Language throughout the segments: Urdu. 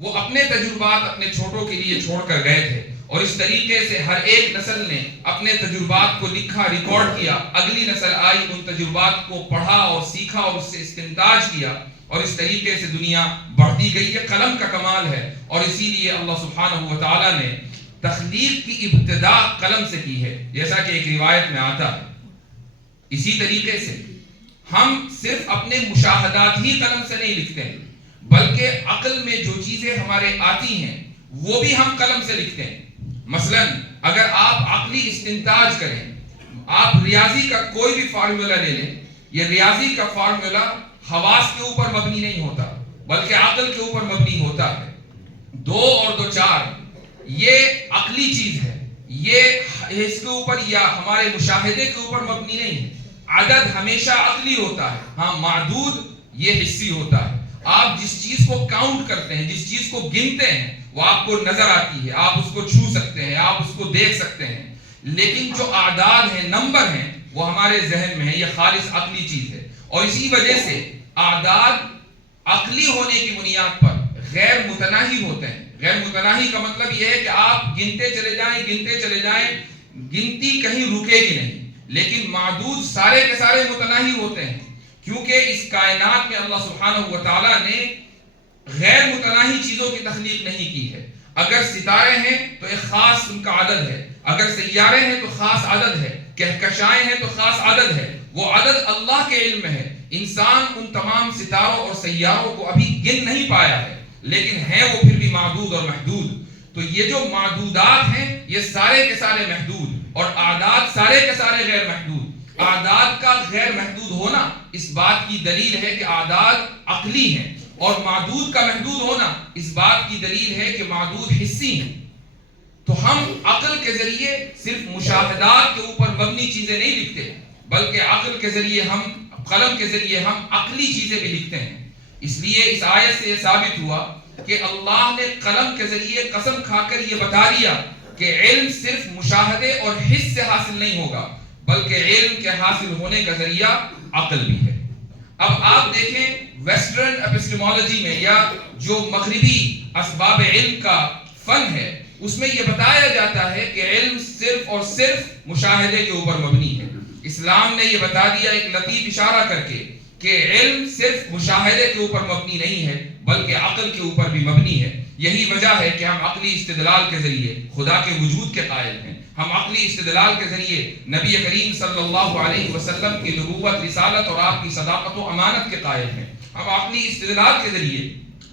وہ اپنے تجربات اپنے چھوٹوں کے لیے چھوڑ کر گئے تھے، اور اس طریقے سے ہر ایک نسل نے اپنے تجربات کو لکھا، ریکارڈ کیا، اگلی نسل آئی، ان تجربات کو پڑھا اور سیکھا اور اس سے استنتاج کیا، اور اس طریقے سے دنیا بڑھتی گئی۔ یہ قلم کا کمال ہے، اور اسی لیے اللہ سبحانہ و تعالیٰ نے تخلیق کی ابتدا قلم سے کی ہے، جیسا کہ ایک روایت میں آتا ہے۔ اسی طریقے سے ہم صرف اپنے مشاہدات ہی قلم سے نہیں لکھتے ہیں، بلکہ عقل میں جو چیزیں ہمارے آتی ہیں وہ بھی ہم قلم سے لکھتے ہیں۔ مثلا اگر آپ عقلی استنتاج کریں، آپ ریاضی کا کوئی بھی فارمولا لے لیں، یہ ریاضی کا فارمولا حواس کے اوپر مبنی نہیں ہوتا بلکہ عقل کے اوپر مبنی ہوتا ہے۔ 2 اور 2 4 یہ عقلی چیز ہے، یہ اس کے اوپر یا ہمارے مشاہدے کے اوپر مبنی نہیں ہے۔ عدد ہمیشہ عقلی ہوتا ہے، ہاں معدود یہ حسی ہوتا ہے۔ آپ جس چیز کو کاؤنٹ کرتے ہیں، جس چیز کو گنتے ہیں، وہ آپ کو نظر آتی ہے، آپ اس کو چھو سکتے ہیں، آپ اس کو دیکھ سکتے ہیں، لیکن جو اعداد ہیں، نمبر ہیں، وہ ہمارے ذہن میں ہے، یہ خالص عقلی چیز ہے۔ اور اسی وجہ سے اعداد عقلی ہونے کی بنیاد پر غیر متناہی ہوتے ہیں۔ غیر متناہی کا مطلب یہ ہے کہ آپ گنتے چلے جائیں، گنتی کہیں رکے گی نہیں، لیکن معدود سارے کے سارے متناہی ہوتے ہیں، کیونکہ اس کائنات میں اللہ سبحانہ و تعالیٰ نے غیر متناہی چیزوں کی تخلیق نہیں کی ہے۔ اگر ستارے ہیں تو ایک خاص ان کا عدد ہے، اگر سیارے ہیں تو خاص عدد ہے، کہکشائیں ہیں تو خاص عدد ہے، وہ عدد اللہ کے علم میں ہے۔ انسان ان تمام ستاروں اور سیاروں کو ابھی گن نہیں پایا ہے، لیکن ہیں وہ پھر بھی معدود اور محدود۔ تو یہ جو معدودات ہیں یہ سارے کے سارے محدود، اور اعداد سارے کے سارے غیر محدود۔ اعداد کا غیر محدود ہونا اس بات کی دلیل ہے کہ اعداد عقلی ہیں، اور معدود کا محدود ہونا اس بات کی دلیل ہے کہ معدود حسی ہیں۔ تو ہم عقل کے ذریعے صرف مشاہدات کے اوپر مبنی چیزیں نہیں لکھتے، بلکہ عقل کے ذریعے ہم، قلم کے ذریعے ہم عقلی چیزیں بھی لکھتے ہیں۔ اس لیے اس آیت سے یہ ثابت ہوا کہ اللہ نے قلم کے ذریعے قسم کھا کر یہ بتا دیا کہ علم صرف مشاہدے اور حس سے حاصل نہیں ہوگا، بلکہ علم کے حاصل ہونے کا ذریعہ عقل بھی ہے۔ اب آپ دیکھیں ویسٹرن اپسٹمالوجی میں، یا جو مغربی اسباب علم کا فن ہے، اس میں یہ بتایا جاتا ہے کہ علم صرف اور صرف مشاہدے کے اوپر مبنی ہے۔ اسلام نے یہ بتا دیا ایک لطیف اشارہ کر کے کہ علم صرف مشاہدے کے اوپر مبنی نہیں ہے بلکہ عقل کے اوپر بھی مبنی ہے۔ یہی وجہ ہے کہ ہم عقلی استدلال کے ذریعے خدا کے وجود کے قائل ہیں، ہم عقلی استدلال کے ذریعے نبی کریم صلی اللہ علیہ وسلم کی نبوت، رسالت اور آپ کی صداقت و امانت کے قائل ہیں، ہم عقلی استدلال کے ذریعے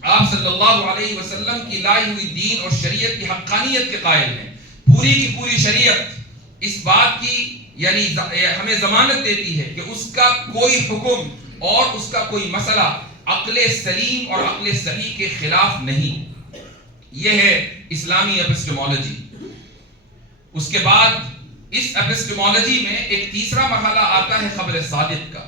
آپ صلی اللہ علیہ وسلم کی لائی ہوئی دین اور شریعت کی حقانیت کے قائل ہیں۔ پوری کی پوری شریعت اس بات کی یعنی ہمیں ضمانت دیتی ہے کہ اس کا کوئی حکم اور اس کا کوئی مسئلہ عقل سلیم اور عقل صحیح کے خلاف نہیں۔ یہ ہے اسلامی اپسٹمالوجی۔ اس کے بعد اس اپسٹمالوجی میں ایک تیسرا مرحلہ آتا ہے خبر صادق کا۔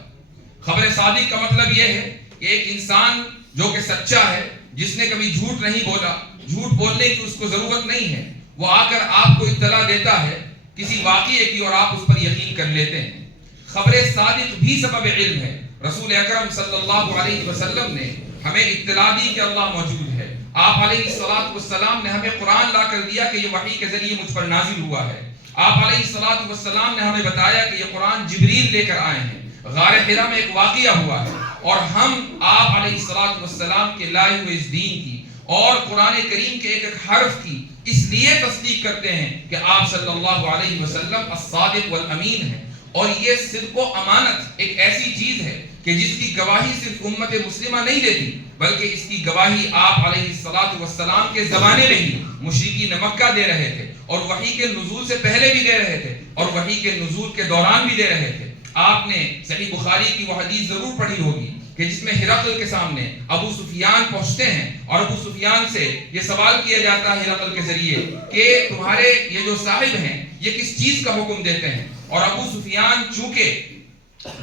خبر صادق کا مطلب یہ ہے کہ ایک انسان جو کہ سچا ہے، جس نے کبھی جھوٹ نہیں بولا، جھوٹ بولنے کی اس کو ضرورت نہیں ہے، وہ آ کر آپ کو اطلاع دیتا ہے کسی واقعے کی اور آپ اس پر یقین کر لیتے ہیں۔ خبر صادق بھی سبب علم ہے۔ رسول اکرم صلی اللہ علیہ وسلم نے ہمیں اطلاع دی کہ اللہ موجود ہے۔ آپ علیہ الصلوۃ والسلام نے ہمیں قرآن لا کر دیا کہ یہ وحی کے ذریعے مجھ پر نازل ہوا ہے۔ آپ علیہ الصلوۃ والسلام نے ہمیں بتایا کہ یہ قرآن جبریل لے کر آئے ہیں۔ غار حرا میں ایک واقعہ ہوا ہے، اور ہم آپ علیہ الصلوۃ والسلام کے لائے ہوئے اس دین کی اور قرآن کریم کے ایک ایک حرف کی اس لیے تصدیق کرتے ہیں کہ آپ صلی اللہ علیہ وسلم الصادق والامین ہیں۔ اور یہ صدق و امانت ایک ایسی چیز ہے کہ جس کی گواہی صرف امت مسلمہ نہیں دیتی، بلکہ اس کی گواہی آپ علیہ الصلوۃ والسلام کے زمانے میں ہی مشرکین مکہ دے رہے تھے، اور وحی کے نزول سے پہلے بھی دے رہے تھے، اور وحی کے نزول کے دوران بھی دے رہے تھے۔ آپ نے صحیح بخاری کی وہ حدیث ضرور پڑھی ہوگی کہ جس میں ہرقل کے سامنے ابو سفیان پہنچتے ہیں، اور ابو سفیان سے یہ سوال کیا جاتا ہے ہرقل کے ذریعے کہ تمہارے یہ جو صاحب ہیں یہ کس چیز کا حکم دیتے ہیں؟ اور ابو سفیان چونکہ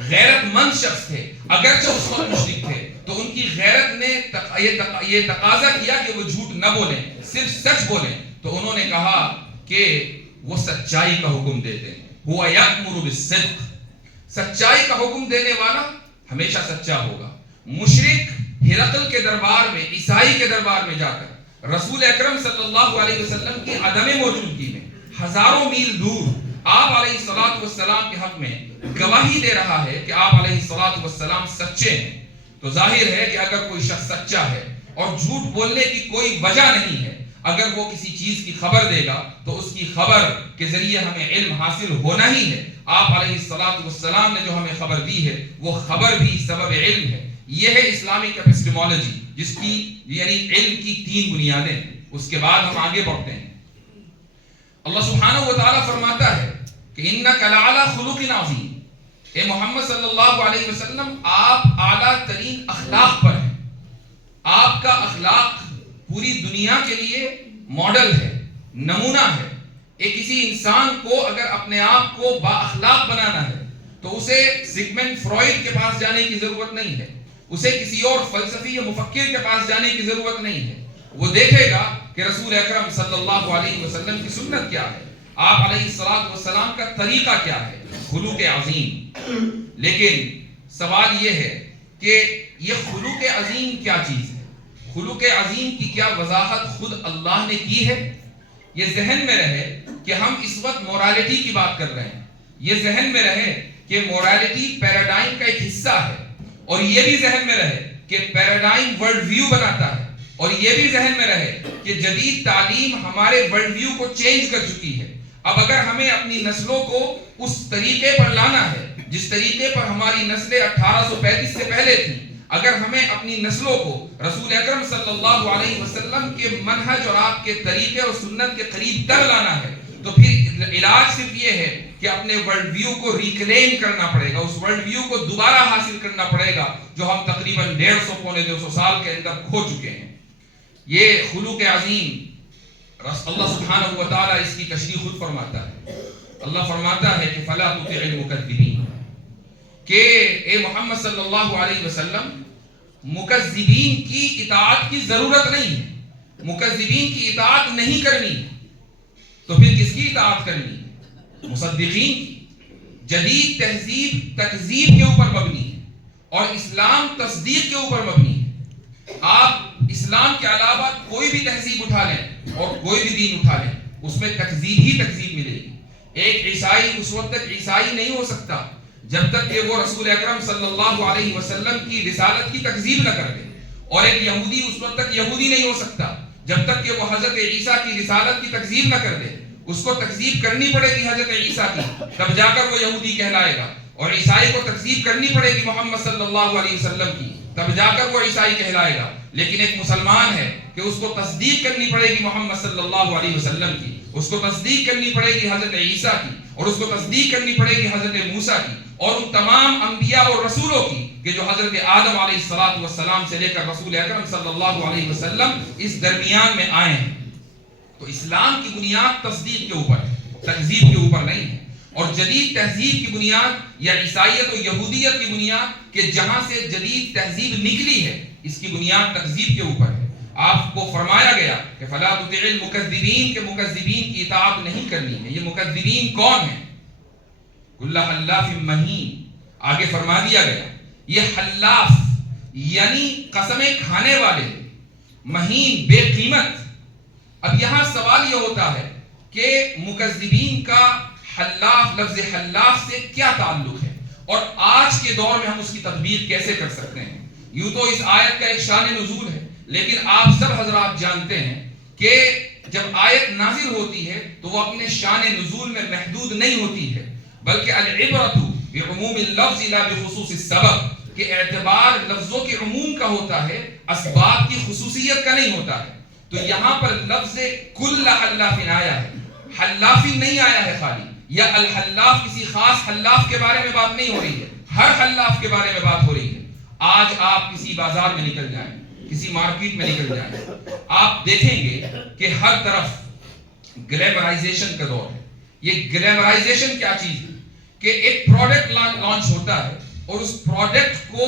غیرت مند شخص تھے، اگرچہ اس وقت مشرک تھے، تو ان کی غیرت نے یہ تقاضا کیا کہ وہ جھوٹ نہ بولیں، صرف سچ بولیں۔ تو انہوں نے کہا کہ وہ سچائی کا حکم دیتے ہیں، هو یأمر بالصدق، سچائی کا حکم دینے والا ہمیشہ سچا ہوگا۔ مشرک ہرقل کے دربار میں، عیسائی کے دربار میں جا کر رسول اکرم صلی اللہ علیہ وسلم کی عدم موجودگی میں ہزاروں میل دور آپ علیہ الصلوۃ والسلام کے حق میں گواہی دے رہا ہے کہ آپ علیہ الصلوۃ والسلام سچے ہیں، تو ظاہر ہے کہ اگر کوئی شخص سچا ہے اور جھوٹ بولنے کی کوئی وجہ نہیں ہے، اگر وہ کسی چیز کی خبر دے گا تو اس کی خبر کے ذریعے ہمیں علم حاصل ہونا ہی ہے۔ آپ علیہ الصلوۃ والسلام نے جو ہمیں خبر دی ہے وہ خبر بھی سبب علم ہے۔ یہ ہے اسلامک ایپسٹیمولوجی، جس کی یعنی علم کی 3 بنیادیں ہیں۔ اس کے بعد ہم آگے بڑھتے ہیں۔ اللہ سبحانہ و تعالیٰ فرماتا ہے کہ انک لعلی خلق عظیم، اے محمد صلی اللہ علیہ وسلم آپ اعلیٰ ترین اخلاق پر ہیں۔ آپ کا اخلاق پوری دنیا کے لیے ماڈل ہے، نمونہ ہے۔ ایک کسی انسان کو اگر اپنے آپ کو با اخلاق بنانا ہے تو اسے سگمنٹ فرائڈ کے پاس جانے کی ضرورت نہیں ہے، اسے کسی اور فلسفی یا مفکر کے پاس جانے کی ضرورت نہیں ہے۔ وہ دیکھے گا کہ رسول اکرم صلی اللہ علیہ وسلم کی سنت کیا ہے، آپ علیہ الصلوۃ والسلام کا طریقہ کیا ہے، خلوق عظیم۔ لیکن سوال یہ ہے کہ یہ خلوق عظیم کیا چیز ہے؟ خلوق عظیم کی کیا وضاحت خود اللہ نے کی ہے؟ یہ ذہن میں رہے کہ ہم اس وقت مورالٹی کی بات کر رہے ہیں، یہ ذہن میں رہے کہ مورالٹی پیراڈائم کا ایک حصہ ہے، اور یہ بھی ذہن میں رہے کہ پیراڈائم ورلڈ ویو بناتا ہے، اور یہ بھی ذہن میں رہے کہ جدید تعلیم ہمارے ورلڈ ویو کو چینج کر چکی ہے۔ اب اگر ہمیں اپنی نسلوں کو اس طریقے پر لانا ہے جس طریقے پر ہماری نسلیں 1835 سے پہلے تھیں، اگر ہمیں اپنی نسلوں کو رسول اکرم صلی اللہ علیہ وسلم کے منہج اور آپ کے طریقے اور سنت کے قریب تر لانا ہے، تو پھر علاج صرف یہ ہے کہ اپنے ورلڈ ویو کو ریکلیم کرنا پڑے گا، اس ورلڈ ویو کو دوبارہ حاصل کرنا پڑے گا جو ہم تقریباً 150 پونے 200 سال کے اندر کھو چکے ہیں۔ یہ خلوق عظیم اللہ سبحانہ و تعالیٰ اس کی تشریح خود فرماتا ہے۔ اللہ فرماتا ہے کہ فلا تطع المکذبین، کہ اے محمد صلی اللہ علیہ وسلم مکذبین کی اطاعت کی ضرورت نہیں ہے، مکذبین کی اطاعت نہیں کرنی ہے، تو پھر کس کی اطاعت کرنی ہے؟ مصدقین کی۔ جدید تہذیب تکذیب کے اوپر مبنی ہے اور اسلام تصدیق کے اوپر مبنی ہے۔ آپ اسلام کے علاوہ کوئی بھی تہذیب اٹھا لیں اور کوئی بھی دین اٹھا لیں، اس میں تکذیب ہی تکذیب ملے گی۔ ایک عیسائی اس وقت تک عیسائی نہیں ہو سکتا جب تک کہ وہ رسول اکرم صلی اللہ علیہ وسلم کی رسالت کی تکذیب نہ کر دے، اور ایک یہودی اس وقت تک یہودی نہیں ہو سکتا جب تک کہ وہ حضرت عیسیٰ کی رسالت کی تکذیب نہ کر دے۔ اس کو تکذیب کرنی پڑے گی حضرت عیسیٰ کی، تب جا کر وہ یہودی کہلائے گا، اور عیسائی کو تکذیب کرنی پڑے گی محمد صلی اللہ علیہ وسلم کی، تب جا کر وہ عیسائی کہلائے گا۔ لیکن ایک مسلمان ہے کہ اس کو تصدیق کرنی پڑے گی محمد صلی اللہ علیہ وسلم کی، اس کو تصدیق کرنی پڑے گی حضرت عیسیٰ کی، اور اس کو تصدیق کرنی پڑے گی حضرت موسیٰ کی، اور ان تمام انبیاء اور رسولوں کی کہ جو حضرت آدم علیہ السلام سے لے کر رسول اکرم صلی اللہ علیہ وسلم اس درمیان میں آئے ہیں۔ تو اسلام کی بنیاد تصدیق کے اوپر ہے، تکذیب کے اوپر نہیں ہے۔ اور جدید تہذیب کی بنیاد یا عیسائیت و یہودیت کی بنیاد کہ جہاں سے جدید تہذیب نکلی ہے، اس کی بنیاد تکذیب کے اوپر ہے۔ آپ کو فرمایا گیا کہ فلا تطع المکذبین، کہ مکذبین کی اطاعت نہیں کرنی ہے۔ یہ مکذبین کون ہیں؟ کل حلاف مہین، آگے فرما دیا گیا یہ حلاف یعنی قسمیں کھانے والے، مہین بے قیمت۔ اب یہاں سوال یہ ہوتا ہے کہ مکذبین کا حلاف، لفظ حلاف سے کیا تعلق ہے، اور آج کے دور میں ہم اس کی تطبیق کیسے کر سکتے ہیں؟ یوں تو اس آیت کا ایک شان نزول ہے، لیکن آپ سب حضرات جانتے ہیں کہ جب آیت نازل ہوتی ہے تو وہ اپنے شان نزول میں محدود نہیں ہوتی ہے، بلکہ العبرۃ بعموم اللفظ لا بخصوص السبب، کہ اعتبار لفظوں کے عموم کا ہوتا ہے، اسباب کی خصوصیت کا نہیں ہوتا ہے۔ تو یہاں پر لفظ کل حلاف آیا ہے، حلاف نہیں آیا ہے خالی، یا الحلاف کسی خاص حلاف کے بارے میں بات نہیں ہو رہی ہے، ہر حلاف کے بارے میں بات ہو رہی ہے۔ آج آپ کسی بازار میں نکل جائیں، کسی مارکیٹ میں نکل جائیں، آپ دیکھیں گے کہ ہر طرف گلیمرائزیشن کا دور ہے۔ یہ گلیمرائزیشن کیا چیز ہے کہ ایک پروڈکٹ لانچ ہوتا ہے، اور اس پروڈکٹ کو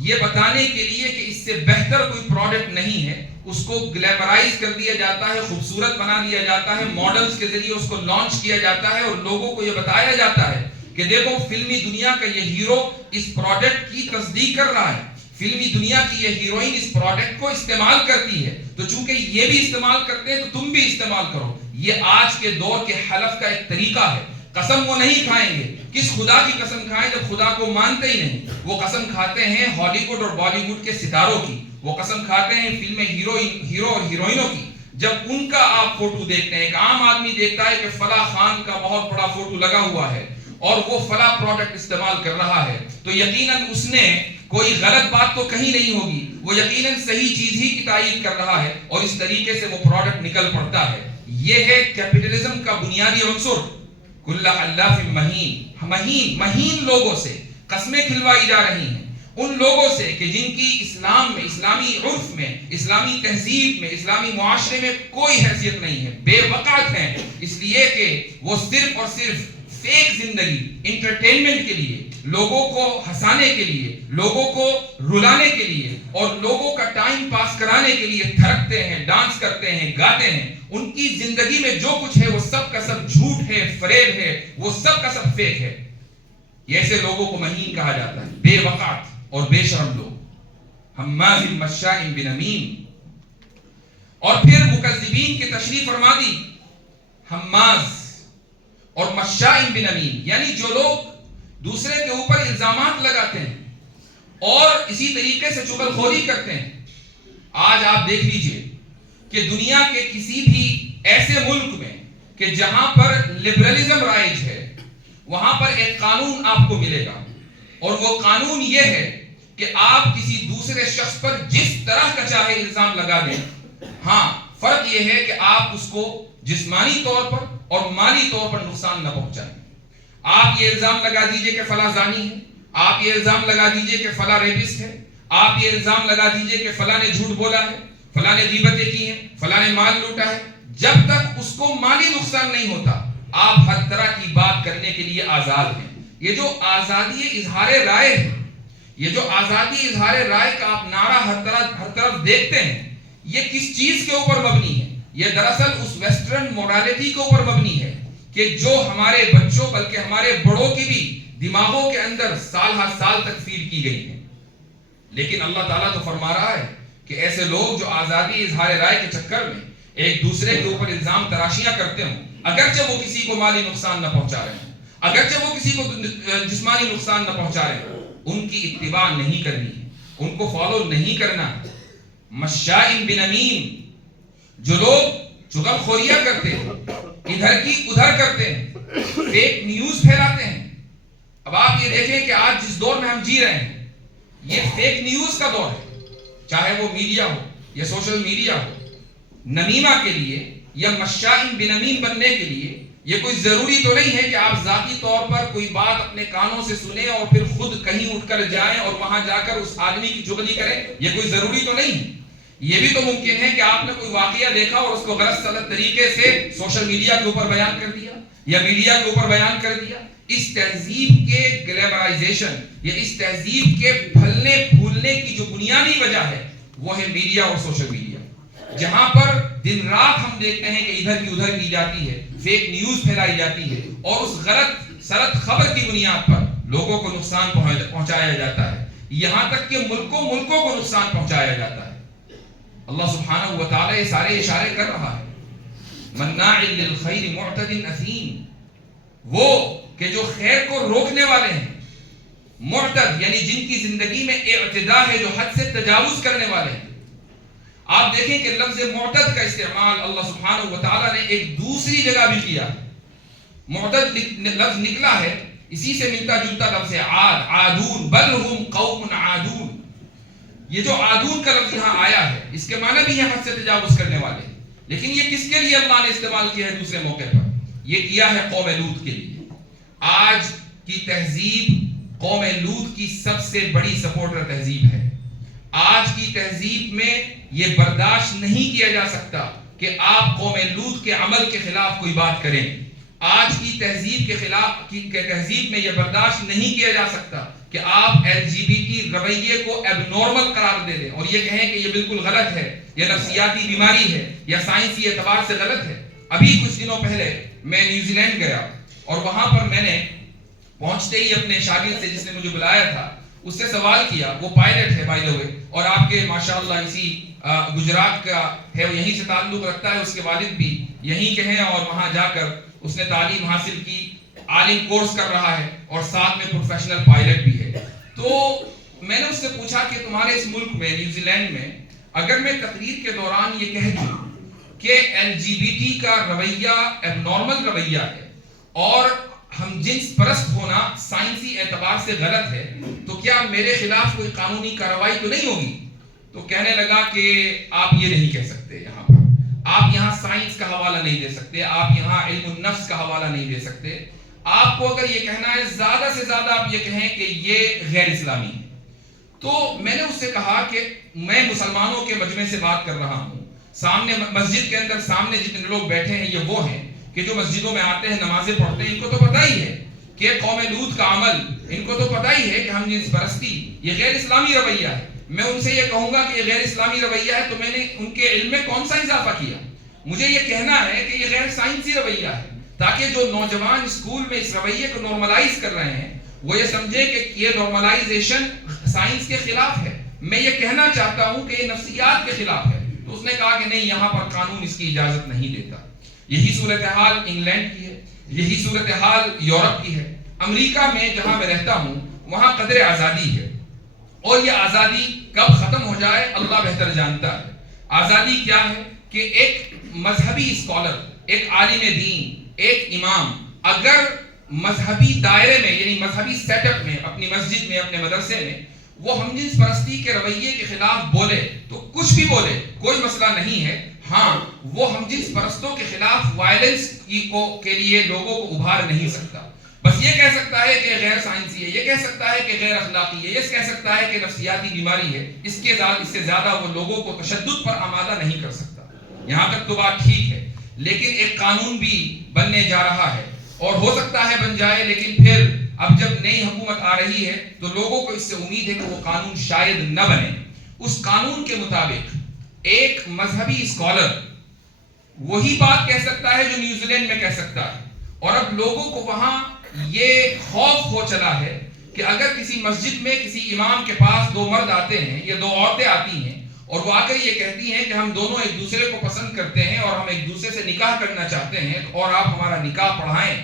یہ بتانے کے لیے کہ اس سے بہتر کوئی پروڈکٹ نہیں ہے، اس کو گلیمرائز کر دیا جاتا ہے، خوبصورت بنا دیا جاتا ہے، ماڈلز کے ذریعے اس کو لانچ کیا جاتا ہے، اور لوگوں کو یہ بتایا جاتا ہے کہ دیکھو فلمی دنیا کا یہ ہیرو اس پروڈکٹ کی تصدیق کر رہا ہے، فلمی دنیا کی یہ ہیروئن اس پروڈکٹ کو استعمال کرتی ہے، تو چونکہ یہ بھی استعمال کرتے ہیں تو تم بھی استعمال کرو۔ یہ آج کے دور کے حلف کا ایک طریقہ ہے۔ قسم وہ نہیں کھائیں گے، کس خدا کی قسم کھائیں جب خدا کو مانتے ہی نہیں؟ وہ قسم کھاتے ہیں ہالی ووڈ اور بالی ووڈ کے ستاروں کی، وہ قسم کھاتے ہیں فلم ہیرو اور ہیروئنوں کی۔ جب ان کا آپ فوٹو دیکھتے ہیں، ایک عام آدمی دیکھتا ہے کہ فلاں خان کا بہت بڑا فوٹو لگا ہوا ہے اور وہ فلاں پروڈکٹ استعمال کر رہا ہے، تو یقیناً اس نے کوئی غلط بات تو کہیں نہیں ہوگی، وہ یقیناً صحیح چیز ہی کی تائید کر رہا ہے اور اس طریقے سے وہ پروڈکٹ نکل پڑتا ہے۔ یہ ہے کیپٹلزم کا بنیادی عنصر۔ کل حلاف مہین مہین لوگوں سے قسمیں کھلوائی جا رہی ہیں، ان لوگوں سے کہ جن کی اسلام میں، اسلامی عرف میں، اسلامی تہذیب میں، اسلامی معاشرے میں کوئی حیثیت نہیں ہے، بے وقعت ہیں، اس لیے کہ وہ صرف اور صرف فیک زندگی، انٹرٹینمنٹ کے لیے، لوگوں کو ہنسانے کے لیے، لوگوں کو رلانے کے لیے اور لوگوں کا ٹائم پاس کرانے کے لیے تھرکتے ہیں، ڈانس کرتے ہیں، گاتے ہیں۔ ان کی زندگی میں جو کچھ ہے وہ سب کا سب جھوٹ ہے، فریب ہے، وہ سب کا سب فیک ہے۔ یہ ایسے لوگوں کو مہین کہا جاتا ہے، بے وقعت اور بے شرم لوگ۔ حماز مشاء بنمیم، اور پھر مکذبین کی تشریح فرما دی۔ حماز اور مشاء بنمیم، یعنی جو لوگ دوسرے کے اوپر الزامات لگاتے ہیں اور اسی طریقے سے چغلخوری کرتے ہیں۔ آج آپ دیکھ لیجئے کہ دنیا کے کسی بھی ایسے ملک میں کہ جہاں پر لبرلزم رائج ہے، وہاں پر ایک قانون آپ کو ملے گا، اور وہ قانون یہ ہے کہ آپ کسی دوسرے شخص پر جس طرح کا چاہے الزام لگا دیں، ہاں فرق یہ ہے کہ آپ اس کو جسمانی طور پر اور مالی طور پر نقصان نہ پہنچائیں۔ آپ یہ الزام لگا دیجئے کہ فلاں زانی ہے، آپ یہ الزام لگا دیجئے کہ فلاں ریپسٹ ہے، آپ یہ الزام لگا دیجئے کہ فلاں نے جھوٹ بولا ہے، فلاں نے غیبتیں کی ہیں، فلاں نے مال لوٹا ہے۔ جب تک اس کو مالی نقصان نہیں ہوتا، آپ ہر طرح کی بات کرنے کے لیے آزاد ہیں۔ یہ جو آزادی اظہار رائے ہے، یہ جو آزادی اظہار رائے کا آپ نعرہ ہر طرف دیکھتے ہیں، یہ کس چیز کے اوپر مبنی ہے؟ یہ دراصل اس ویسٹرن مورالٹی کے اوپر مبنی ہے کہ جو ہمارے بچوں بلکہ ہمارے بڑوں کی بھی دماغوں کے اندر سال ہر سال تک فیڈ کی گئی ہے۔ لیکن اللہ تعالیٰ تو فرما رہا ہے کہ ایسے لوگ جو آزادی اظہار رائے کے چکر میں ایک دوسرے کے اوپر الزام تراشیاں کرتے ہوں، اگرچہ وہ کسی کو مالی نقصان نہ پہنچا رہے ہیں، اگرچہ وہ کسی کو جسمانی نقصان نہ پہنچا رہے ہیں، ان کی اتباع نہیں کرنی ہے، ان کو فالو نہیں کرنا ہے۔ مشاء بنمیم، جو لوگ چغل خوریاں کرتے ہیں، ادھر کی ادھر کرتے ہیں، فیک نیوز پھیلاتے ہیں۔ اب آپ یہ دیکھیں کہ آج جس دور میں ہم جی رہے ہیں، یہ فیک نیوز کا دور ہے، چاہے وہ میڈیا ہو یا سوشل میڈیا ہو۔ نمیمہ کے لیے یا مشاء بنمیم بننے کے لیے یہ کوئی ضروری تو نہیں ہے کہ آپ ذاتی طور پر کوئی بات اپنے کانوں سے سنیں اور پھر خود کہیں اٹھ کر جائیں اور وہاں جا کر اس آدمی کی چغلی کریں۔ یہ کوئی ضروری تو نہیں ہے۔ یہ بھی تو ممکن ہے کہ آپ نے کوئی واقعہ دیکھا اور اس کو غلط سلط طریقے سے سوشل میڈیا کے اوپر بیان کر دیا یا میڈیا کے اوپر بیان کر دیا۔ اس تہذیب کے گلیمرائزیشن یا اس تہذیب کے پھلنے پھولنے کی جو بنیادی وجہ ہے وہ ہے میڈیا اور سوشل میڈیا، جہاں پر دن رات ہم دیکھتے ہیں کہ ادھر کی ادھر کی جاتی ہے، فیک نیوز پھیلائی جاتی ہے اور اس غلط سلط خبر کی بنیاد پر لوگوں کو نقصان پہنچایا جاتا ہے، یہاں تک کہ ملکوں کو نقصان پہنچایا جاتا ہے۔ اللہ سبحانہ وتعالی یہ سارے اشارے کر رہا ہے۔ مناع للخیر معتد اثیم، وہ کہ جو خیر کو روکنے والے ہیں، معتد یعنی جن کی زندگی میں اعتداء ہے، جو حد سے تجاوز کرنے والے ہیں۔ آپ دیکھیں کہ لفظ معتد کا استعمال اللہ سبحانہ وتعالی نے ایک دوسری جگہ بھی کیا۔ معتد لفظ نکلا ہے، اسی سے ملتا جلتا لفظ ہے عاد، عادون، بل ہم قوم عادون۔ یہ جو عادون کا لفظ یہاں آیا ہے، اس کے معنی بھی ہے حد سے تجاوز کرنے والے، لیکن یہ کس کے لیے اللہ نے استعمال کیا ہے دوسرے موقع پر؟ یہ کیا ہے قوم لوط کے لیے۔ آج کی تہذیب قوم لوط کی سب سے بڑی سپورٹر تہذیب ہے۔ آج کی تہذیب میں یہ برداشت نہیں کیا جا سکتا کہ آپ قوم لوط کے عمل کے خلاف کوئی بات کریں۔ آج کی تہذیب کے خلاف تہذیب میں یہ برداشت نہیں کیا جا سکتا کہ آپ LGBT رویے کو ایب نارمل قرار دے دیں اور یہ کہیں کہ یہ بالکل غلط ہے، یہ نفسیاتی بیماری ہے یا سائنسی اعتبار سے غلط ہے۔ ابھی کچھ دنوں پہلے میں نیوزی لینڈ گیا اور وہاں پر میں نے پہنچتے ہی اپنے شاگرد سے جس نے مجھے بلایا تھا، اس سے سوال کیا، وہ پائلٹ ہے بائی دا وے، اور آپ کے ماشاءاللہ اسی گجرات کا ہے، یہیں سے تعلق رکھتا ہے، اس کے والد بھی یہیں کے ہیں، اور وہاں جا کر اس نے تعلیم حاصل کی، عالم کورس کر رہا ہے، اور ساتھ میں پروفیشنل پائلٹ بھی ہے۔ تو میں نے اس سے پوچھا کہ تمہارے اس ملک میں، نیوزی لینڈ میں، اگر میں تقریر کے دوران یہ کہہ دوں کہ LGBT کا رویہ ایب نارمل رویہ ہے اور ہم جنس پرست ہونا سائنسی اعتبار سے غلط ہے، تو کیا میرے خلاف کوئی قانونی کارروائی تو نہیں ہوگی؟ تو کہنے لگا کہ آپ یہ نہیں کہہ سکتے، یہاں پر آپ یہاں سائنس کا حوالہ نہیں دے سکتے، آپ یہاں علم النفس کا حوالہ نہیں دے سکتے، آپ کو اگر یہ کہنا ہے زیادہ سے زیادہ آپ یہ کہیں کہ یہ غیر اسلامی ہے۔ تو میں نے اس سے کہا کہ میں مسلمانوں کے مجمع سے بات کر رہا ہوں، سامنے مسجد کے اندر سامنے جتنے لوگ بیٹھے ہیں یہ وہ ہیں کہ جو مسجدوں میں آتے ہیں، نمازیں پڑھتے ہیں، ان کو تو پتہ ہی ہے کہ قوم لوط کا عمل، ان کو تو پتہ ہی ہے کہ ہم جنس پرستی یہ غیر اسلامی رویہ ہے۔ میں ان سے یہ کہوں گا کہ یہ غیر اسلامی رویہ ہے تو میں نے ان کے علم میں کون سا اضافہ کیا؟ مجھے یہ کہنا ہے کہ یہ غیر سائنسی رویہ ہے، تاکہ جو نوجوان اسکول میں اس رویے کو نارملائز کر رہے ہیں وہ یہ سمجھے کہ یہ نارملائزیشن سائنس کے خلاف ہے۔ میں یہ کہنا چاہتا ہوں کہ یہ نفسیات کے خلاف ہے۔ تو اس نے کہا کہ نہیں، یہاں پر قانون اس کی اجازت نہیں دیتا۔ یہی صورتحال انگلینڈ کی ہے، یہی صورتحال یورپ کی ہے۔ امریکہ میں جہاں میں رہتا ہوں وہاں قدر آزادی ہے، اور یہ آزادی کب ختم ہو جائے اللہ بہتر جانتا ہے۔ آزادی کیا ہے کہ ایک مذہبی اسکالر، ایک عالم دین، ایک امام اگر مذہبی دائرے میں یعنی مذہبی سیٹ اپ میں، اپنی مسجد میں، اپنے مدرسے میں وہ ہم جنس پرستی کے رویے کے خلاف بولے تو کچھ بھی بولے، کوئی مسئلہ نہیں ہے۔ ہاں، وہ ہم جنس پرستوں کے خلاف وائلنس کے لیے لوگوں کو ابھار نہیں سکتا، بس یہ کہہ سکتا ہے کہ غیر سائنسی ہے، یہ کہہ سکتا ہے کہ غیر اخلاقی ہے، یہ کہہ سکتا ہے کہ نفسیاتی بیماری ہے۔ اس سے زیادہ وہ لوگوں کو تشدد پر آمادہ نہیں کر سکتا۔ یہاں تک تو بات ٹھیک ہے، لیکن ایک قانون بھی بننے جا رہا ہے، اور ہو سکتا ہے بن جائے، لیکن پھر اب جب نئی حکومت آ رہی ہے تو لوگوں کو اس سے امید ہے کہ وہ قانون شاید نہ بنے۔ اس قانون کے مطابق ایک مذہبی اسکالر وہی بات کہہ سکتا ہے جو نیوزی لینڈ میں کہہ سکتا ہے، اور اب لوگوں کو وہاں یہ خوف ہو چلا ہے کہ اگر کسی مسجد میں کسی امام کے پاس دو مرد آتے ہیں یا دو عورتیں آتی ہیں اور وہ آ کر یہ کہتی ہیں کہ ہم دونوں ایک دوسرے کو پسند کرتے ہیں اور ہم ایک دوسرے سے نکاح کرنا چاہتے ہیں اور آپ ہمارا نکاح پڑھائیں،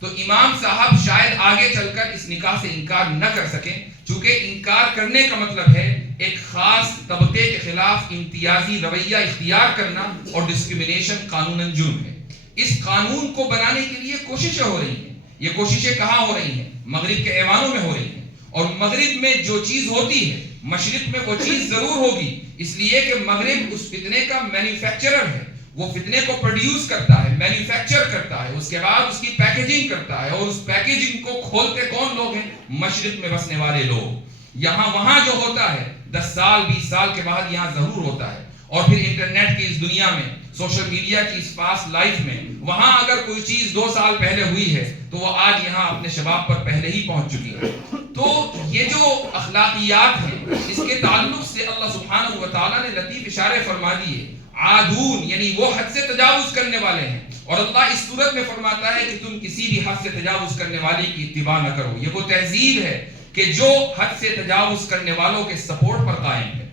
تو امام صاحب شاید آگے چل کر اس نکاح سے انکار نہ کر سکیں، چونکہ انکار کرنے کا مطلب ہے ایک خاص طبقے کے خلاف امتیازی رویہ اختیار کرنا، اور ڈسکریمنیشن قانوناً جرم ہے۔ اس قانون کو بنانے کے لیے کوششیں ہو رہی ہیں۔ یہ کوششیں کہاں ہو رہی ہیں؟ مغرب کے ایوانوں میں ہو رہی ہیں، اور مغرب میں جو چیز ہوتی ہے مشرق میں وہ چیز ضرور ہوگی، اس لیے کہ مغرب اس فتنے کا مینوفیکچرر ہے، وہ فتنے کو پروڈیوس کرتا ہے، مینوفیکچر کرتا ہے، اس کے بعد اس کی پیکیجنگ کرتا ہے، اور اس پیکیجنگ کو کھولتے کون لوگ ہیں؟ مشرق میں بسنے والے لوگ۔ یہاں وہاں جو ہوتا ہے 10 سال 20 سال کے بعد یہاں ضرور ہوتا ہے، اور پھر انٹرنیٹ کی اس دنیا میں، سوشل میڈیا کی اس فاسٹ لائف میں، وہاں اگر کوئی چیز 2 سال پہلے ہوئی ہے تو وہ آج یہاں اپنے شباب پر پہلے ہی پہنچ چکی ہے۔ تو یہ جو اخلاقیات ہیں اس کے تعلق سے اللہ سبحانہ و تعالیٰ نے لطیف اشارے فرما دیے۔ عادون یعنی وہ حد سے تجاوز کرنے والے ہیں، اور اللہ اس صورت میں فرماتا ہے کہ تم کسی بھی حد سے تجاوز کرنے والے کی اتباع نہ کرو۔ یہ وہ تہذیب ہے کہ جو حد سے تجاوز کرنے والوں کے سپورٹ پر قائم ہے۔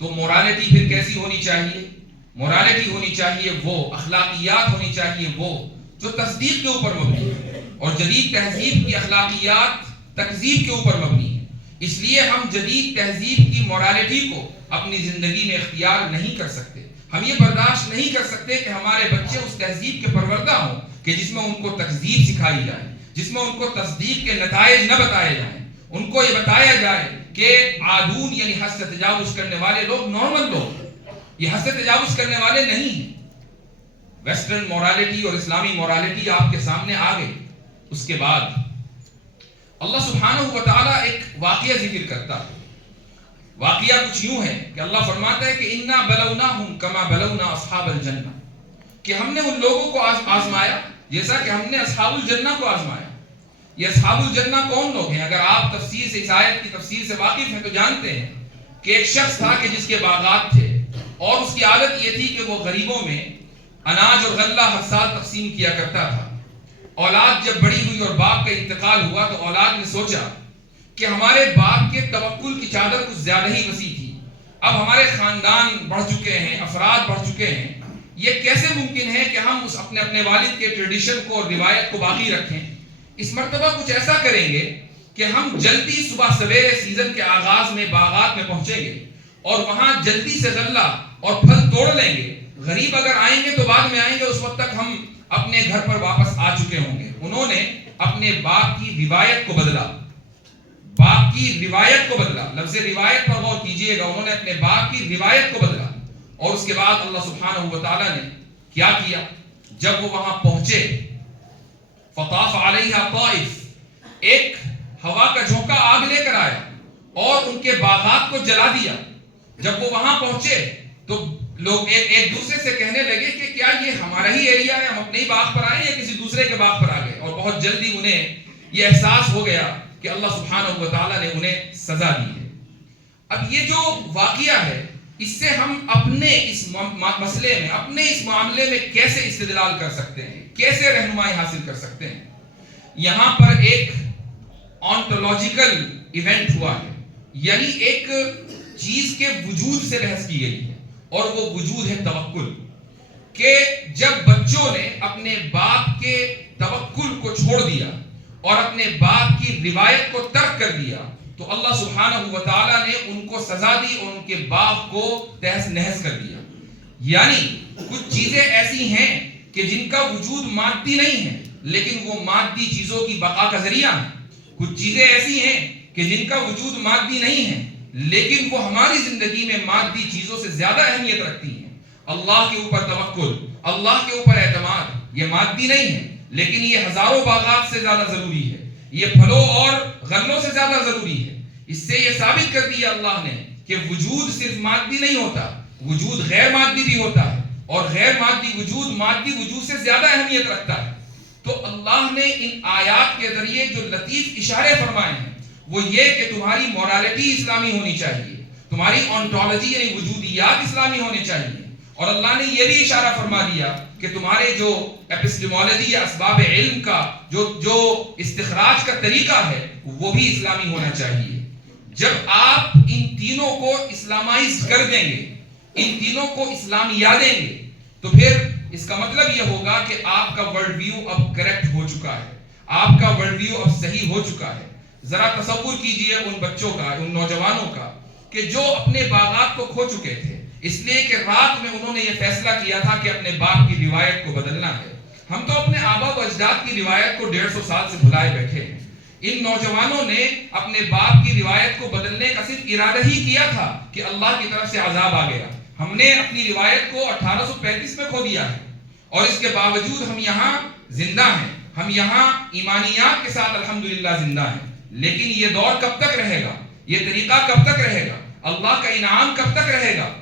تو مورالٹی پھر کیسی ہونی چاہیے؟ مورالٹی ہونی چاہیے وہ، اخلاقیات ہونی چاہیے وہ جو تصدیق کے اوپر مبنی ہے، اور جدید تہذیب کی اخلاقیات تکذیب کے اوپر مبنی ہے۔ اس لیے ہم جدید تہذیب کی مورالٹی کو اپنی زندگی میں اختیار نہیں کر سکتے۔ ہم یہ برداشت نہیں کر سکتے کہ ہمارے بچے اس تہذیب کے پروردہ ہوں کہ جس میں ان کو تکذیب سکھائی جائے، جس میں ان کو تصدیق کے نتائج نہ بتائے جائیں، ان کو یہ بتایا جائے کہ عادون یعنی حد سے تجاوز کرنے والے لوگ نارمل لوگ، یہ حد سے تجاوز کرنے والے نہیں ہیں۔ ویسٹرن مورالٹی اور اسلامی مورالٹی آپ کے سامنے آ گئی۔ اس کے بعد اللہ سبحانہ و تعالیٰ ایک واقعہ ذکر کرتا ہے۔ واقعہ کچھ یوں ہے کہ اللہ فرماتا ہے کہ اِنَّا بَلَوْنَاهُمْ كَمَا بَلَوْنَا أَصْحَابَ الْجَنَّةِ، کہ ہم نے ان لوگوں کو آزمایا جیسا کہ ہم نے اصحاب الجنہ کو آزمایا۔ یہ اصحاب الجنہ کون لوگ ہیں؟ اگر آپ تفسیر سے، اس آیت کی تفسیر سے واقف ہیں تو جانتے ہیں کہ ایک شخص تھا کہ جس کے باغات تھے، اور اس کی عادت یہ تھی کہ وہ غریبوں میں اناج اور غلہ ہر سال تقسیم کیا کرتا تھا۔ اولاد جب بڑی ہوئی اور باپ کا انتقال ہوا تو اولاد نے سوچا کہ ہمارے باپ کے توکل کی چادر کچھ زیادہ ہی وسیع تھی. اب ہمارے خاندان بڑھ چکے ہیں، افراد بڑھ چکے ہیں. یہ کیسے ممکن ہے کہ ہم اس اپنے والد کے ٹریڈیشن کو اور روایت کو باقی رکھیں؟ اس مرتبہ کچھ ایسا کریں گے کہ ہم جلدی صبح سویرے سیزن کے آغاز میں باغات میں پہنچیں گے اور وہاں جلدی سے غلہ اور پھل توڑ لیں گے. غریب اگر آئیں گے تو بعد میں آئیں گے، اس وقت تک ہم اپنے گھر پر واپس آ چکے ہوں گے. انہوں نے اپنے باپ کی روایت کو بدلا، باپ کی روایت کو بدلا. لفظ روایت پر غور کیجئے گا، انہوں نے اپنے باپ کی روایت کو بدلا. اور اس کے بعد اللہ سبحانہ و تعالیٰ نے کیا کیا؟ جب وہ وہاں پہنچے، فطاف علیہا طائف، ایک ہوا کا جھونکا آگ لے کر آیا اور ان کے باغات کو جلا دیا. جب وہ وہاں پہنچے تو لوگ ایک دوسرے سے کہنے لگے کہ کیا یہ ہمارا ہی ایریا ہے، ہم اپنے ہی باغ پر آئے یا کسی دوسرے کے باغ پر آ گئے. اور بہت جلدی انہیں یہ احساس ہو گیا کہ اللہ سبحانہ و تعالیٰ نے انہیں سزا دی ہے. اب یہ جو واقعہ ہے، اس سے ہم اپنے اس مسئلے میں، اپنے اس معاملے میں کیسے استدلال کر سکتے ہیں، کیسے رہنمائی حاصل کر سکتے ہیں؟ یہاں پر ایک آنٹولوجیکل ایونٹ ہوا ہے، یعنی ایک چیز کے وجود سے بحث کی گئی ہے، اور وہ وجود ہے توکل. کہ جب بچوں نے اپنے باپ کے توکل کو چھوڑ دیا اور اپنے باپ کی روایت کو ترک کر دیا تو اللہ سبحانہ و تعالیٰ نے ان کو سزا دی اور ان کے باپ کو تہس نہس کر دیا. یعنی کچھ چیزیں ایسی ہیں کہ جن کا وجود مادی نہیں ہے لیکن وہ مادی چیزوں کی بقا کا ذریعہ ہے. کچھ چیزیں ایسی ہیں کہ جن کا وجود مادی نہیں ہے لیکن وہ ہماری زندگی میں مادی چیزوں سے زیادہ اہمیت رکھتی ہیں. اللہ کے اوپر توکل، اللہ کے اوپر اعتماد، یہ مادی نہیں ہے لیکن یہ ہزاروں باغات سے زیادہ ضروری ہے، یہ پھلوں اور غلوں سے زیادہ ضروری ہے. اس سے یہ ثابت کر دیا اللہ نے کہ وجود صرف مادی نہیں ہوتا، وجود غیر مادی بھی ہوتا ہے، اور غیر مادی وجود مادی وجود سے زیادہ اہمیت رکھتا ہے. تو اللہ نے ان آیات کے ذریعے جو لطیف اشارے فرمائے ہیں وہ یہ کہ تمہاری مورالٹی اسلامی ہونی چاہیے، تمہاری آنٹولوجی یعنی وجودیات اسلامی ہونے چاہیے. اور اللہ نے یہ بھی اشارہ فرما دیا کہ تمہارے جو ایپسٹیمولوجی یا اسباب علم کا جو استخراج کا طریقہ ہے وہ بھی اسلامی ہونا چاہیے. جب آپ ان تینوں کو اسلامائز کر دیں گے، ان تینوں کو اسلامیہ دیں گے، تو پھر اس کا مطلب یہ ہوگا کہ آپ کا ورلڈ ویو اب کریکٹ ہو چکا ہے، آپ کا ورلڈ ویو اب صحیح ہو چکا ہے. ذرا تصور کیجئے ان بچوں کا، ان نوجوانوں کا کہ جو اپنے باغات کو کھو چکے تھے اس لیے کہ رات میں انہوں نے یہ فیصلہ کیا تھا کہ اپنے باپ کی روایت کو بدلنا ہے. ہم تو اپنے آبا و اجداد کی روایت کو 150 سال سے بھلائے بیٹھے ہیں. ان نوجوانوں نے اپنے باپ کی روایت کو بدلنے کا صرف ارادہ ہی کیا تھا کہ اللہ کی طرف سے عذاب آ گیا. ہم نے اپنی روایت کو 1835 میں کھو دیا ہے اور اس کے باوجود ہم یہاں زندہ ہیں، ہم یہاں ایمانیات کے ساتھ الحمدللہ زندہ ہیں. لیکن یہ دور کب تک رہے گا؟ یہ طریقہ کب تک رہے گا؟ اللہ کا انعام کب تک رہے گا؟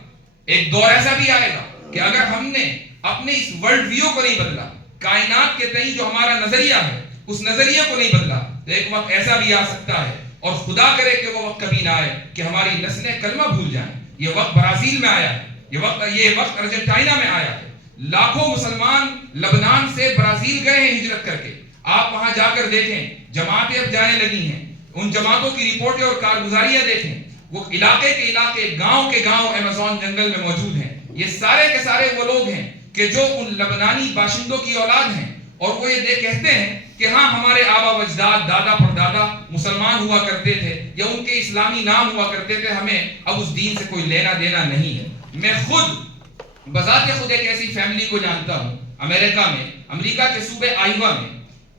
ایک دور ایسا بھی آئے گا کہ اگر ہم نے اپنے اس ورلڈ ویو کو نہیں بدلا، کائنات کے تئیں جو ہمارا نظریہ ہے اس نظریے کو نہیں بدلا، تو ایک وقت ایسا بھی آ سکتا ہے، اور خدا کرے کہ وہ وقت کبھی نہ آئے کہ ہماری نسلیں کلمہ بھول جائیں. یہ وقت برازیل میں آیا ہے، یہ وقت ارجنٹائنا میں آیا ہے. لاکھوں مسلمان لبنان سے برازیل گئے ہیں ہجرت کر کے. آپ وہاں جا کر دیکھیں، جماعتیں اب جانے لگی ہیں، ان جماعتوں کی رپورٹیں اور کارگزاریاں دیکھیں. وہ علاقے کے علاقے، گاؤں کے گاؤں ایمیزون جنگل میں موجود ہیں. یہ سارے کے سارے وہ لوگ ہیں کہ جو ان لبنانی باشندوں کی اولاد ہیں، اور وہ یہ کہتے ہیں کہ ہاں ہمارے آبا و اجداد، دادا پردادا مسلمان ہوا کرتے تھے یا ان کے اسلامی نام ہوا کرتے تھے، ہمیں اب اس دین سے کوئی لینا دینا نہیں ہے. میں خود بذات خود ایک ایسی فیملی کو جانتا ہوں امریکہ میں، امریکہ کے صوبے آئیوا میں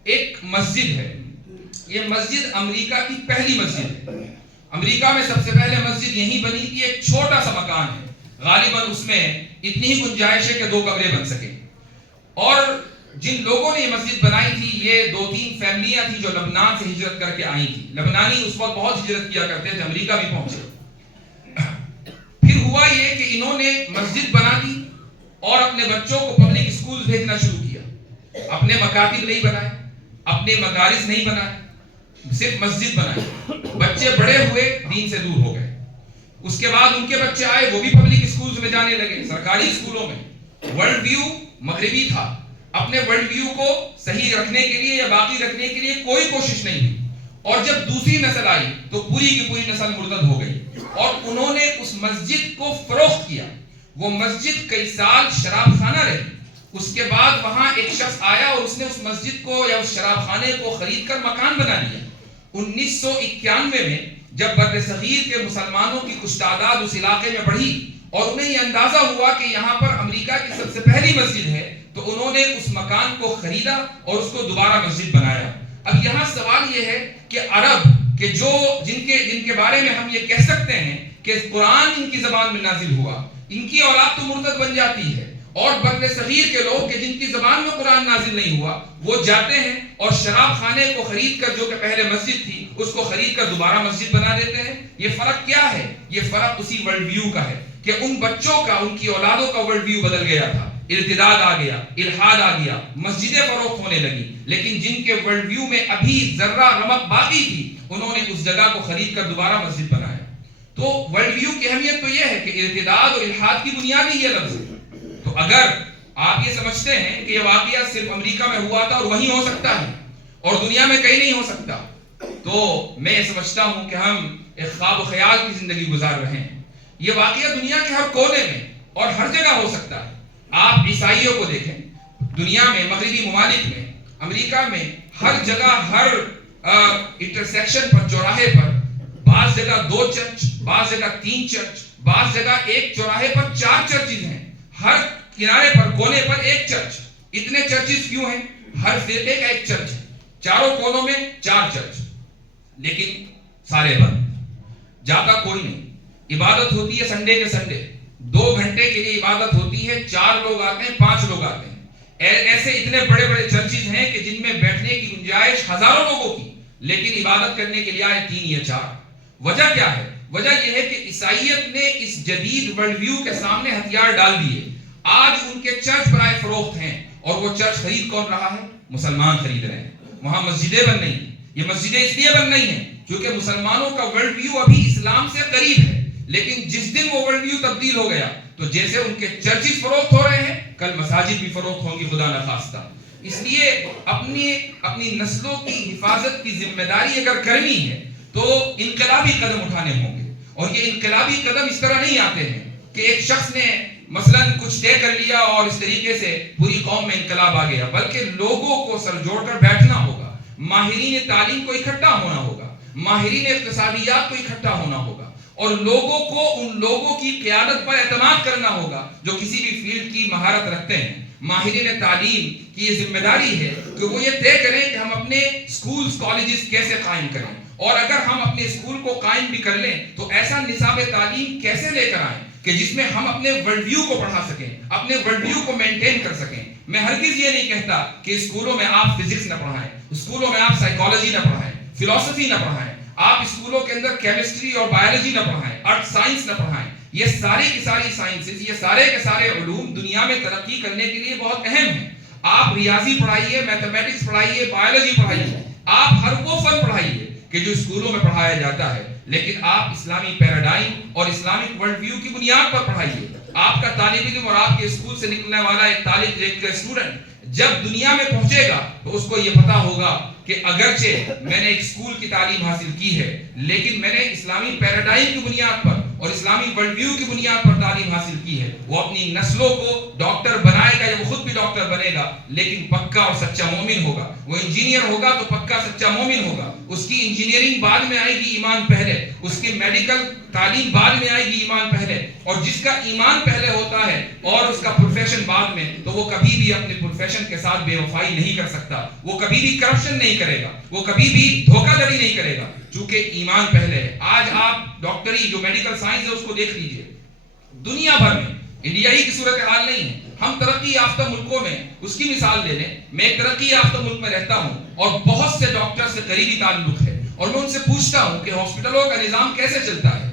ایک مسجد ہے. یہ مسجد امریکہ کی پہلی مسجد ہے. امریکہ میں سب سے پہلے مسجد یہیں بنی تھی. ایک چھوٹا سا مکان ہے، غالباً اس میں اتنی ہی گنجائش ہے کہ 2 کمرے بن سکے. اور جن لوگوں نے یہ مسجد بنائی تھی یہ 2-3 فیملیاں تھیں جو لبنان سے ہجرت کر کے آئی تھی. لبنانی اس وقت بہت ہجرت کیا کرتے تھے، امریکہ بھی پہنچے. پھر ہوا یہ کہ انہوں نے مسجد بنا دی اور اپنے بچوں کو پبلک اسکول بھیجنا شروع کیا. اپنے مکاتب نہیں بنائے، اپنے مدارس نہیں بنائے، صرف مسجد بنائی. بچے بڑے ہوئے، دین سے دور ہو گئے. اس کے بعد ان کے بچے آئے، وہ بھی پبلک اسکولز میں جانے لگے، سرکاری اسکولوں میں. ورلڈ ویو مغربی تھا. اپنے ورلڈ ویو کو صحیح رکھنے کے لیے یا باقی رکھنے کے لیے کوئی کوشش نہیں ہوئی. اور جب دوسری نسل آئی تو پوری کی پوری نسل مرتد ہو گئی، اور انہوں نے اس مسجد کو فروخت کیا. وہ مسجد کئی سال شراب خانہ رہی. اس کے بعد وہاں ایک شخص آیا اور اس نے اس مسجد کو یا اس شراب خانے کو خرید کر مکان بنا لیا. 1991 میں جب بر صغیر کے مسلمانوں کی کچھ تعداد اس علاقے میں بڑھی اور انہیں یہ اندازہ ہوا کہ یہاں پر امریکہ کی سب سے پہلی مسجد ہے، تو انہوں نے اس مکان کو خریدا اور اس کو دوبارہ مسجد بنایا. اب یہاں سوال یہ ہے کہ عرب کہ جن کے بارے میں ہم یہ کہہ سکتے ہیں کہ قرآن ان کی زبان میں نازل ہوا، ان کی اولاد تو مرتد بن جاتی ہے، اور بر صغیر کے لوگ کہ جن کی زبان میں قرآن نازل نہیں ہوا وہ جاتے ہیں اور شراب خانے کو خرید کر، جو کہ پہلے مسجد تھی، اس کو خرید کر دوبارہ مسجد بنا دیتے ہیں. یہ فرق کیا ہے؟ یہ فرق اسی ورلڈ ویو کا ہے کہ ان بچوں کا، ان کی اولادوں کا ورلڈ ویو بدل گیا تھا. ارتداد آ گیا، الحاد آ گیا، مسجدیں فروخت ہونے لگی. لیکن جن کے ورلڈ ویو میں ابھی ذرہ رمق باقی تھی، انہوں نے اس جگہ کو خرید کر دوبارہ مسجد بنایا. تو ورلڈ ویو کی اہمیت تو یہ ہے کہ ارتداد اور الحاد کی بنیاد ہی یہ لفظ ہے. تو اگر آپ یہ سمجھتے ہیں کہ یہ واقعہ صرف امریکہ میں ہوا تھا اور وہیں ہو سکتا ہے اور دنیا میں کہیں نہیں ہو سکتا، تو میں یہ سمجھتا ہوں کہ ہم ایک خواب و خیال کی زندگی گزار رہے ہیں. یہ واقعہ دنیا کے ہر کونے میں اور ہر جگہ ہو سکتا ہے. آپ عیسائیوں کو دیکھیں، دنیا میں، مغربی ممالک میں، امریکہ میں، ہر جگہ، ہر انٹرسیکشن پر، چوراہے پر، بعض جگہ 2 چرچ، بعض جگہ 3 چرچ، بعض جگہ ایک چوراہے پر 4 چرچز ہیں، ہر کنارے پر، کونے پر ایک چرچ. اتنے چرچز کیوں ہیں؟ ہر فرقے کا ایک چرچ ہے، چاروں کونوں میں 4 چرچ، لیکن سارے بند، جاتا کوئی نہیں. عبادت ہوتی ہے سنڈے کے سنڈے، 2 گھنٹے کے لیے عبادت ہوتی ہے، 4 لوگ آتے ہیں، 5 لوگ آتے ہیں. ایسے اتنے بڑے بڑے چرچز ہیں کہ جن میں بیٹھنے کی گنجائش ہزاروں لوگوں کی، لیکن عبادت کرنے کے لیے آئے 3 یا 4. وجہ کیا ہے؟ وجہ یہ ہے کہ عیسائیت نے اس جدید ورلڈ ویو کے سامنے ہتھیار ڈال دیے. آج ان کے چرچ برائے فروخت ہیں، اور وہ چرچ خرید کون رہا ہے؟ مسلمان خرید رہے ہیں. وہاں مسجدیں بن رہی ہیں. یہ مسجدیں اس لیے بن رہی ہیں کیونکہ مسلمانوں کا ورلڈ ویو ابھی اسلام سے قریب ہے. لیکن جس دن وہ ورلڈ ویو تبدیل ہو گیا تو جیسے ان کے چرچز فروخت ہو رہے ہیں، کل مساجد بھی فروخت ہوں گی، خدا نخواستہ. اس لیے اپنی نسلوں کی حفاظت کی ذمہ داری اگر کرنی ہے تو انقلابی قدم اٹھانے ہوں گے. اور یہ انقلابی قدم اس طرح نہیں آتے ہیں کہ ایک شخص نے مثلاً کچھ طے کر لیا اور اس طریقے سے پوری قوم میں انقلاب آ گیا، بلکہ لوگوں کو سر جوڑ کر بیٹھنا ہوگا، ماہرین تعلیم کو اکٹھا ہونا ہوگا، ماہرین اقتصادیات کو اکٹھا ہونا ہوگا، اور لوگوں کو ان لوگوں کی قیادت پر اعتماد کرنا ہوگا جو کسی بھی فیلڈ کی مہارت رکھتے ہیں. ماہرین تعلیم کی یہ ذمہ داری ہے کہ وہ یہ طے کریں کہ ہم اپنے اسکولز، کالجز کیسے قائم کریں، اور اگر ہم اپنے اسکول کو قائم بھی کر لیں تو ایسا نصاب تعلیم کیسے لے کر آئیں کہ جس میں ہم اپنے ورلڈ ویو کو پڑھا سکیں، اپنے ورلڈ ویو کو مینٹین کر سکیں. میں ہرگز یہ نہیں کہتا کہ اسکولوں میں آپ فزکس نہ پڑھائیں، اسکولوں میں آپ سائیکالوجی نہ پڑھائیں، فلسفی نہ پڑھائیں، آپ اسکولوں کے اندر کیمسٹری اور بایولوجی نہ پڑھائیں، ارتھ سائنس نہ پڑھائیں. یہ ساری کی ساری سائنسز، یہ سارے کے سارے علوم دنیا میں ترقی کرنے کے لیے بہت اہم ہیں. آپ ریاضی پڑھائیے، میتھمیٹکس پڑھائیے، بایولوجی پڑھائیے، آپ ہر وہ فن پڑھائیے کہ جو اسکولوں میں پڑھایا جاتا ہے، لیکن آپ اسلامی پیراڈائم اور اسلامک ورلڈ ویو کی بنیاد پر پڑھائیے. آپ کا طالب علم اور آپ کے اسکول سے نکلنے والا ایک اسٹوڈنٹ جب دنیا میں پہنچے گا تو اس کو یہ پتا ہوگا کہ اگرچہ میں نے ایک اسکول کی تعلیم حاصل کی ہے، لیکن میں نے اسلامی پیراڈائم کی بنیاد پر اور اسلامی ورلڈ ویو کی بنیاد پر تعلیم حاصل کی ہے. وہ اپنی نسلوں کو ڈاکٹر بنائے گا یا وہ خود بھی ڈاکٹر بنے گا، لیکن پکا اور سچا مومن ہوگا. وہ انجینئر ہوگا تو پکا سچا مومن ہوگا. اس کی انجینئرنگ بعد میں آئے گی، ایمان پہلے. اس کی میڈیکل تعلیم بعد میں آئے گی، ایمان پہلے. اور جس کا ایمان پہلے ہوتا ہے اور اس کا پروفیشن بعد میں، تو وہ کبھی بھی اپنے پروفیشن کے ساتھ بے وفائی نہیں کر سکتا. وہ کبھی بھی کرپشن نہیں کرے گا، وہ کبھی بھی دھوکہ دھڑی نہیں کرے گا، چونکہ ایمان پہلے ہے. آج آپ ڈاکٹری جو میڈیکل سائنس ہے اس کو دیکھ لیجئے، دنیا بھر میں انڈیا ہی کی صورتحال نہیں ہے. ہم ترقی یافتہ ملکوں میں اس کی مثال لے لیں. میں ایک ترقی یافتہ ملک میں رہتا ہوں اور بہت سے ڈاکٹر سے قریبی تعلق ہے، اور میں ان سے پوچھتا ہوں کہ ہاسپٹلوں کا نظام کیسے چلتا ہے.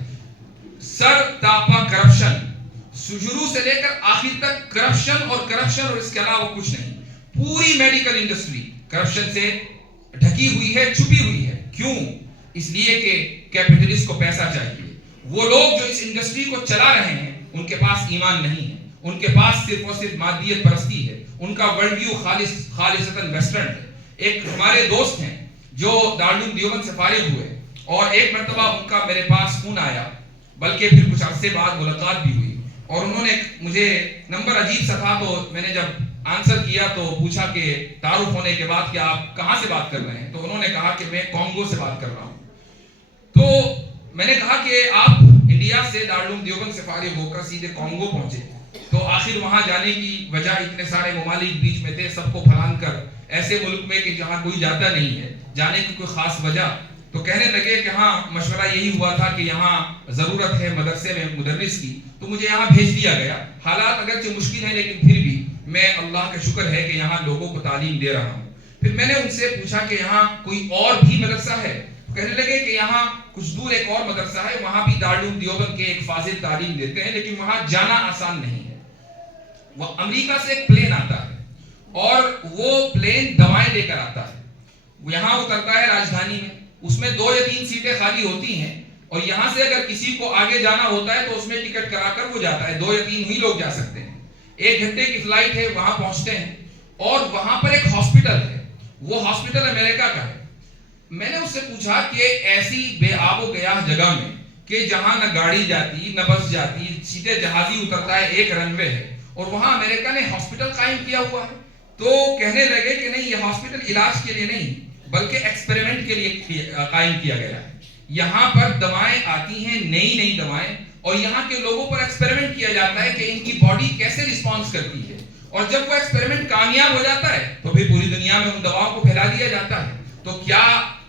سر تاپا کرپشن، شروع سے لے کر آخر تک کرپشن اور اس کے علاوہ کچھ نہیں. پوری میڈیکل انڈسٹری کرپشن سے ڈھکی ہوئی ہے، چھپی ہوئی ہے. کیوں؟ اس لیے کہ کیپٹلسٹ کو پیسہ چاہیے. وہ لوگ جو اس انڈسٹری کو چلا رہے ہیں ان کے پاس ایمان نہیں ہے، ان کے پاس صرف اور صرف مادیت پرستی ہے. ان کا ورلڈ ویو خالصتاً ویسٹرن ہے. ایک ہمارے دوست ہیں جو دارالعلوم دیوبند سے فارغ ہوئے، اور ایک مرتبہ ان کا میرے پاس فون آیا، بلکہ پھر کچھ عرصے بعد ملاقات بھی ہوئی، اور انہوں نے مجھے نمبر عجیب سا تھا، تو میں نے جب آنسر کیا تو پوچھا کہ تعارف ہونے کے بعد کہ آپ کہاں سے بات کر رہے ہیں، تو انہوں نے کہا کہ میں کانگو سے بات کر رہا ہوں۔ تو میں نے کہا کہ آپ انڈیا سے دارالعلوم دیوبند سے فارغ ہو کر سیدھے کانگو پہنچے، تو آخر وہاں جانے کی وجہ اتنے سارے ممالک بیچ میں تھے، سب کو پھلان کر ایسے ملک میں کہ جہاں کوئی جاتا نہیں ہے، جانے کی کوئی خاص وجہ؟ تو کہنے لگے کہ ہاں مشورہ یہی ہوا تھا کہ یہاں ضرورت ہے مدرسے میں مدرس کی، تو مجھے یہاں بھیج دیا گیا۔ حالات اگرچہ مشکل ہیں لیکن پھر بھی میں اللہ کا شکر ہے کہ یہاں لوگوں کو تعلیم دے رہا ہوں۔ پھر میں نے ان سے پوچھا کہ یہاں کوئی اور بھی مدرسہ ہے؟ کہنے لگے کہ یہاں کچھ دور ایک اور مدرسہ ہے، وہاں بھی دارالعلوم دیوبند کے ایک فاضل تعلیم دیتے ہیں، لیکن وہاں جانا آسان نہیں ہے۔ وہ امریکہ سے ایک پلین آتا ہے، اور وہ پلین دوائیں لے کر آتا ہے، یہاں اترتا ہے راجدھانی میں، اس میں 2 یا 3 سیٹیں خالی ہوتی ہیں، اور یہاں سے اگر کسی کو آگے جانا ہوتا ہے تو اس میں ٹکٹ کرا کر وہ جاتا ہے، 2 یا 3 ہی لوگ جا سکتے ہیں۔ 1 گھنٹے کی فلائٹ ہے، وہاں پہنچتے ہیں، اور وہاں پر ایک ہاسپٹل ہے، وہ ہاسپٹل امریکہ کا ہے۔ میں نے اس سے پوچھا کہ ایسی بے آب و گیاہ جگہ میں کہ جہاں نہ گاڑی جاتی نہ بس جاتی، سیدھے جہازی اترتا ہے، ایک رن وے ہے، اور وہاں امریکہ نے ہاسپٹل قائم کیا ہوا ہے؟ تو کہنے لگے کہ نہیں، یہ ہاسپٹل علاج کے لیے نہیں بلکہ ایکسپیریمنٹ کے لیے قائم کیا گیا ہے۔ یہاں پر دوائیں آتی ہیں، نئی نئی دوائیں، اور یہاں کے لوگوں پر ایکسپیریمنٹ کیا جاتا ہے کہ ان کی باڈی کیسے رسپانس کرتی ہے، اور جب وہ ایکسپیریمنٹ کامیاب ہو جاتا ہے تو پھر پوری دنیا میں ان دواؤں کو پھیلا دیا جاتا ہے۔ تو کیا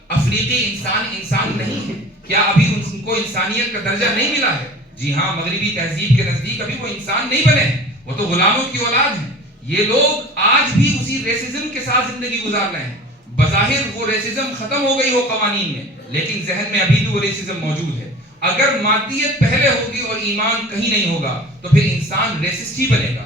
افریقی انسان نہیں ہے؟ کیا ابھی ان کو انسانیت کا درجہ نہیں ملا ہے؟ جی ہاں، مغربی تہذیب کے نزدیک ابھی وہ انسان نہیں بنے ہیں، وہ تو غلاموں کی اولاد ہیں۔ یہ لوگ آج بھی اسی ریسزم کے ساتھ زندگی گزار رہے ہیں۔ بظاہر وہ ریسزم ختم ہو گئی ہو قوانین میں، لیکن ذہن میں ابھی بھی وہ ریسزم موجود ہے۔ اگر مادیت پہلے ہوگی اور ایمان کہیں نہیں ہوگا تو پھر انسان ریسسٹ ہی بنے گا،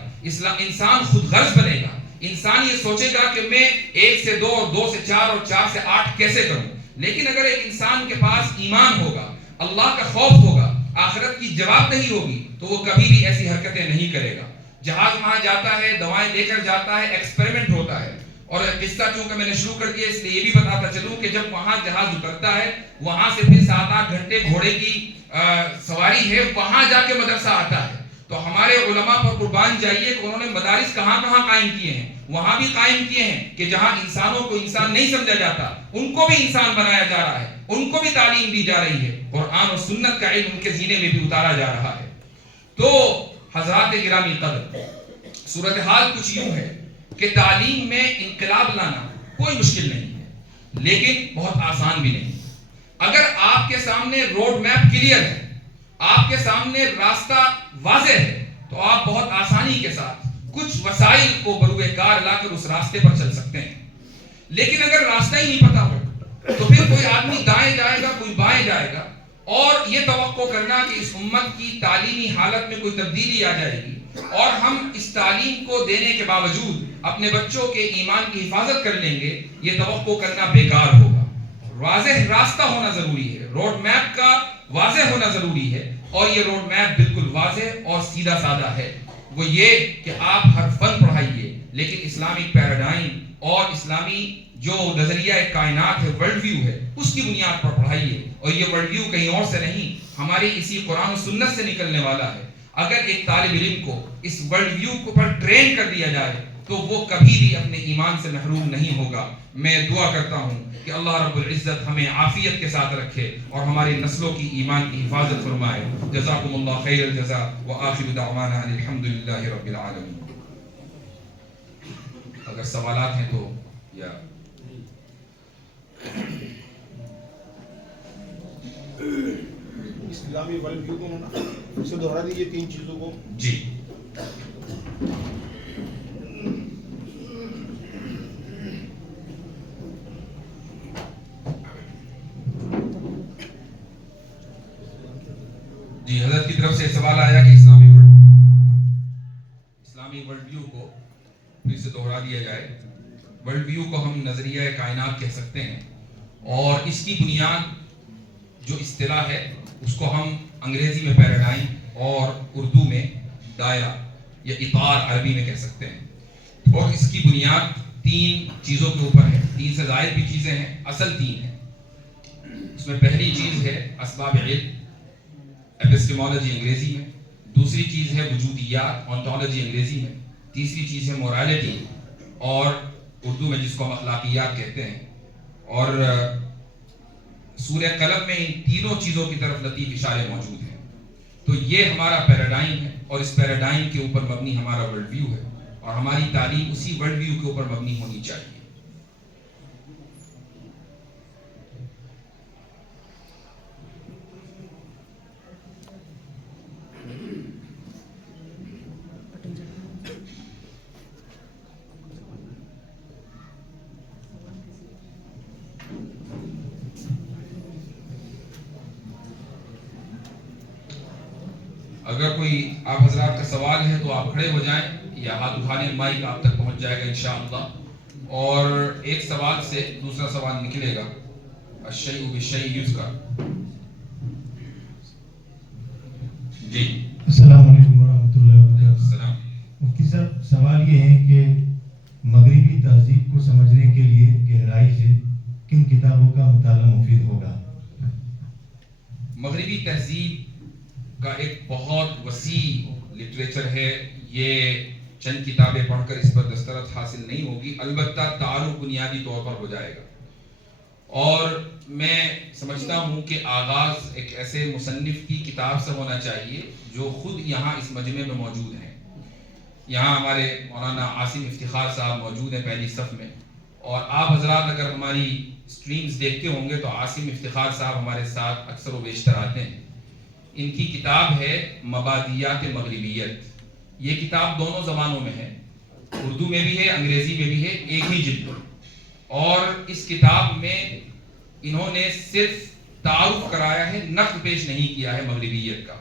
انسان خود غرض بنے گا۔ انسان یہ سوچے گا کہ میں 1 سے 2 اور 2 سے 4 اور 4 سے 8 کیسے کروں۔ لیکن اگر ایک انسان کے پاس ایمان ہوگا، اللہ کا خوف ہوگا، آخرت کی جواب دہی ہوگی، تو وہ کبھی بھی ایسی حرکتیں نہیں کرے گا۔ جہاز وہاں جاتا ہے، دوائیں لے کر جاتا ہے، ایکسپیریمنٹ ہوتا ہے۔ اور قصہ چونکہ میں نے شروع کر دیا، اس لیے یہ بھی بتاتا چلوں کہ جب وہاں جہاز اترتا ہے، وہاں سے پھر 7-8 گھنٹے گھوڑے کی سواری ہے، وہاں جا کے مدرسہ آتا ہے۔ تو ہمارے علماء پر قربان جائیے کہ انہوں نے مدارس کہاں کہاں قائم کیے ہیں، وہاں بھی قائم کیے ہیں کہ جہاں انسانوں کو انسان نہیں سمجھا جاتا، ان کو بھی انسان بنایا جا رہا ہے، ان کو بھی تعلیم دی جا رہی ہے، قرآن اور سنت کا علم ان کے سینے میں بھی اتارا جا رہا ہے۔ تو حضرات گرامی قدر، صورتحال کچھ یوں ہے کہ تعلیم میں انقلاب لانا کوئی مشکل نہیں ہے، لیکن بہت آسان بھی نہیں۔ اگر آپ کے سامنے روڈ میپ کلیئر ہے، آپ کے سامنے راستہ واضح ہے، تو آپ بہت آسانی کے ساتھ کچھ وسائل کو بروئے کار لا کر اس راستے پر چل سکتے ہیں۔ لیکن اگر راستہ ہی نہیں پتا ہو تو پھر کوئی آدمی دائیں جائے گا، کوئی بائیں جائے گا، اور یہ توقع کرنا کہ اس امت کی تعلیمی حالت میں کوئی تبدیلی آ جائے گی اور ہم اس تعلیم کو دینے کے باوجود اپنے بچوں کے ایمان کی حفاظت کر لیں گے، یہ توقع کرنا بیکار ہوگا۔ واضح راستہ ہونا ضروری ہے، روڈ میپ کا واضح ہونا ضروری ہے، اور یہ روڈ میپ بالکل واضح اور سیدھا سادہ ہے۔ وہ یہ کہ آپ ہر فن پڑھائیے، لیکن اسلامک پیراڈائم اور اسلامی جو نظریہ کائنات ہے، ورلڈ ویو ہے، اس کی بنیاد پر پڑھائیے، اور یہ ورلڈ ویو کہیں اور سے نہیں، ہماری اسی قرآن و سنت سے نکلنے والا ہے۔ اگر ایک طالب علم کو اس ورلڈ ویو کو پر ٹرین کر دیا جائے تو وہ کبھی بھی اپنے ایمان سے محروم نہیں ہوگا۔ میں دعا کرتا ہوں کہ اللہ رب العزت ہمیں عافیت کے ساتھ رکھے اور ہماری نسلوں کی ایمان کی حفاظت فرمائے۔ جزاکم اللہ خیر الجزاء وآخر دعوانا ان الحمدللہ رب العالمین۔ اگر سوالات ہیں تو یا اسلامی ورلڈ ویو کو پھر سے دوہرا دیجیے 3 چیزوں کو۔ جی، جی حضرت کی طرف سے سوال آیا کہ اسلامی ورلڈ ویو کو پھر سے دوہرا دیا جائے۔ ورلڈ ویو کو ہم نظریہ کائنات کہہ سکتے ہیں، اور اس کی بنیاد جو اصطلاح ہے اس کو ہم انگریزی میں پیراڈائم اور اردو میں دائرہ یا اطار عربی میں کہہ سکتے ہیں، اور اس کی بنیاد 3 چیزوں کے اوپر ہے. 3 سے زائد بھی چیزیں ہیں, اصل 3 ہیں. اس میں پہلی چیز ہے اسباب علم, ایپسٹیمولوجی انگریزی میں. دوسری چیز ہے وجودیات, آنٹولوجی انگریزی میں. تیسری چیز ہے مورالٹی, اور اردو میں جس کو ہم اخلاقیات کہتے ہیں. اور سورہ قلم میں ان تینوں چیزوں کی طرف لطیف اشارے موجود ہیں. تو یہ ہمارا پیراڈائم ہے, اور اس پیراڈائم کے اوپر مبنی ہمارا ورلڈ ویو ہے, اور ہماری تعلیم اسی ورلڈ ویو کے اوپر مبنی ہونی چاہیے. اگر کوئی آپ حضرات کا سوال ہے تو آپ کھڑے ہو جائیں, یا ہاتھ اٹھانے مائک آپ تک پہنچ جائے گا انشاءاللہ. اور ایک سوال سے دوسرا سوال نکلے گا. الشیء بالشیء یذکر. جی السلام علیکم ورحمۃ اللہ وبرکاتہ. السلام. مفتی صاحب, سوال یہ ہے کہ مغربی تہذیب کو سمجھنے کے لیے گہرائی سے کن کتابوں کا مطالعہ مفید ہوگا؟ مغربی تہذیب کا ایک بہت وسیع لٹریچر ہے. یہ چند کتابیں پڑھ کر اس پر دسترس حاصل نہیں ہوگی, البتہ تعارف بنیادی طور پر ہو جائے گا. اور میں سمجھتا ہوں کہ آغاز ایک ایسے مصنف کی کتاب سے ہونا چاہیے جو خود یہاں اس مجمع میں موجود ہیں. یہاں ہمارے مولانا عاصم افتخار صاحب موجود ہیں پہلی صف میں, اور آپ حضرات اگر ہماری سٹریمز دیکھتے ہوں گے تو عاصم افتخار صاحب ہمارے ساتھ اکثر و بیشتر آتے ہیں. ان کی کتاب ہے مبادیات مغربیت. یہ کتاب دونوں زبانوں میں ہے, اردو میں بھی ہے, انگریزی میں بھی ہے, ایک ہی جلد. اور اس کتاب میں انہوں نے صرف تعارف کرایا ہے, نقد پیش نہیں کیا ہے مغربیت کا.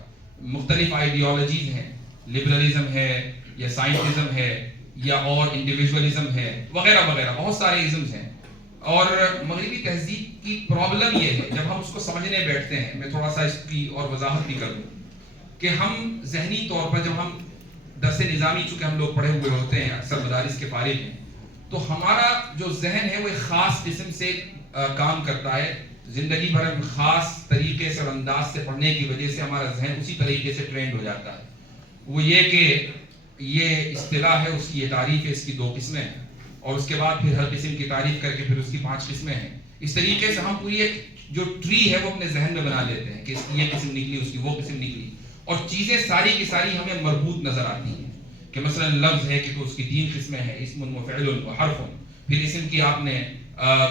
مختلف آئیڈیالوجیز ہیں, لبرلزم ہے, یا سائنٹزم ہے, یا اور انڈیویجولزم ہے, وغیرہ وغیرہ بہت سارے ازمز ہیں. اور مغربی تہذیب کی پرابلم یہ ہے, جب ہم اس کو سمجھنے بیٹھتے ہیں, میں تھوڑا سا اس کی اور وضاحت بھی کر دوں کہ ہم ذہنی طور پر جب ہم درس نظامی, چونکہ ہم لوگ پڑھے ہوئے ہوتے ہیں, اکثر مدارس کے فارغ ہیں, تو ہمارا جو ذہن ہے وہ ایک خاص قسم سے کام کرتا ہے. زندگی بھر ہم خاص طریقے سے اور انداز سے پڑھنے کی وجہ سے ہمارا ذہن اسی طریقے سے ٹرینڈ ہو جاتا ہے. وہ یہ کہ یہ اصطلاح ہے, اس کی یہ تعریف ہے, اس کی 2 قسمیں ہیں, اور اس کے بعد پھر ہر قسم کی تعریف کر کے پھر اس کی 5 قسمیں ہیں. اس طریقے سے ہم پوری ایک جو ٹری ہے وہ اپنے ذہن میں بنا لیتے ہیں کہ اس کی یہ قسم نکلی, اس کی وہ قسم نکلی, اور چیزیں ساری کی ساری ہمیں مربوط نظر آتی ہیں. کہ مثلا لفظ ہے کہ تو اس کی 3 قسمیں ہیں, اسم و فعل و حرف. پھر اسم کی آپ نے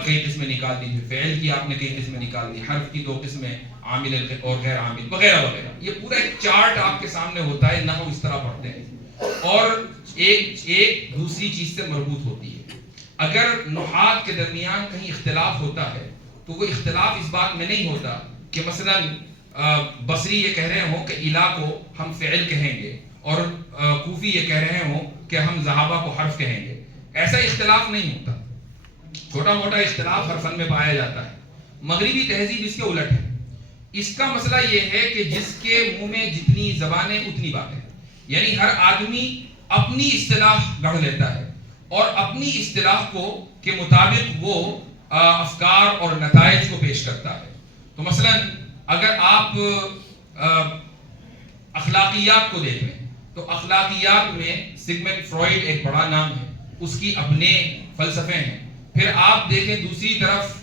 کئی قسمیں نکال دی, پھر فعل کی آپ نے کئی قسمیں نکال دی, حرف کی 2 قسمیں, عامل اور غیر عامل, وغیرہ وغیرہ. یہ پورا ایک چارٹ آپ کے سامنے ہوتا ہے, نحو اس طرح پڑھتے ہیں, اور ایک دوسری چیز سے مربوط ہوتی ہے. اگر نحات کے درمیان کہیں اختلاف ہوتا ہے تو وہ اختلاف اس بات میں نہیں ہوتا کہ مثلا بصری یہ کہہ رہے ہوں کہ الہ کو ہم فعل کہیں گے, اور کوفی یہ کہہ رہے ہوں کہ ہم ذہابہ کو حرف کہیں گے. ایسا اختلاف نہیں ہوتا, چھوٹا موٹا اختلاف ہر فن میں پایا جاتا ہے. مغربی تہذیب اس کے الٹ ہے. اس کا مسئلہ یہ ہے کہ جس کے منہ میں جتنی زبانیں اتنی باتیں, یعنی ہر آدمی اپنی اصطلاح گڑھ لیتا ہے, اور اپنی اصطلاح کو کے مطابق وہ افکار اور نتائج کو پیش کرتا ہے. تو مثلا اگر آپ اخلاقیات کو دیکھ لیں تو اخلاقیات میں سگمنڈ فروئڈ ایک بڑا نام ہے, اس کی اپنے فلسفے ہیں. پھر آپ دیکھیں دوسری طرف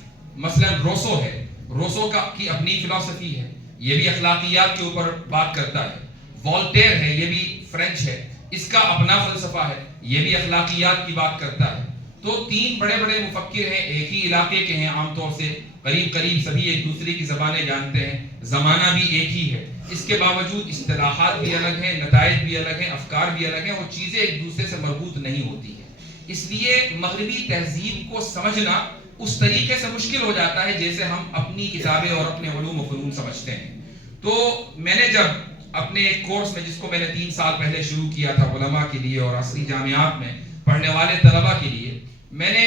مثلا روسو ہے, روسو کی اپنی فلسفی ہے, یہ بھی اخلاقیات کے اوپر بات کرتا ہے. وولٹیر ہے, یہ بھی فرینچ ہے, اس کا اپنا فلسفہ ہے, یہ بھی اخلاقیات کی بات کرتا ہے. تو 3 بڑے بڑے مفکر ہیں, ایک ہی علاقے کے ہیں, عام طور سے قریب سبھی ایک دوسرے کی زبانیں جانتے ہیں, زمانہ بھی ایک ہی ہے. اس کے باوجود اصطلاحات بھی الگ ہیں, نتائج بھی الگ ہیں, افکار بھی الگ ہیں, وہ چیزیں ایک دوسرے سے مربوط نہیں ہوتی ہیں. اس لیے مغربی تہذیب کو سمجھنا اس طریقے سے مشکل ہو جاتا ہے جیسے ہم اپنی کتابیں اور اپنے علوم و فنون سمجھتے ہیں. تو میں نے جب اپنے ایک کورس میں, جس کو میں نے 3 سال پہلے شروع کیا تھا علماء کے لیے اور عصری جامعات میں پڑھنے والے طلباء کے لیے, میں نے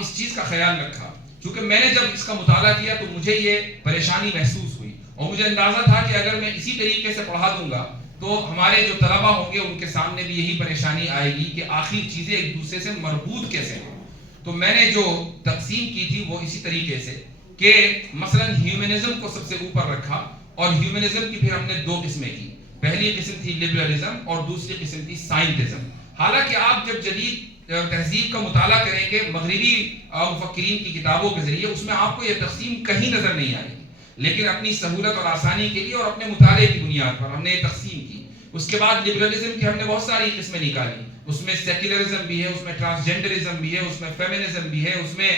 اس چیز کا خیال رکھا, چونکہ میں نے جب اس کا مطالعہ کیا تو مجھے یہ پریشانی محسوس ہوئی, اور مجھے اندازہ تھا کہ اگر میں اسی طریقے سے پڑھا دوں گا تو ہمارے جو طلباء ہوں گے ان کے سامنے بھی یہی پریشانی آئے گی کہ آخر چیزیں ایک دوسرے سے مربوط کیسے ہیں. تو میں نے جو تقسیم کی تھی وہ اسی طریقے سے کہ مثلا ہیومنزم کو سب سے اوپر رکھا اور ہیومنزم کی پھر ہم نے دو قسمیں کی. پہلی قسم تھی لبرلزم اور دوسری قسم تھی سائنٹزم. حالانکہ آپ جب جدید تہذیب کا مطالعہ کریں گے مغربی مفکرین کی کتابوں کے ذریعے اس میں آپ کو یہ تقسیم کہیں نظر نہیں آئے گی, لیکن اپنی سہولت اور آسانی کے لیے اور اپنے مطالعے کی بنیاد پر ہم نے یہ تقسیم کی. اس کے بعد لبرلزم کی ہم نے بہت ساری قسمیں نکالی, اس میں سیکولرزم بھی ہے, اس میں ٹرانسجنڈرزم بھی ہے, اس میں فیمنزم بھی ہے, اس میں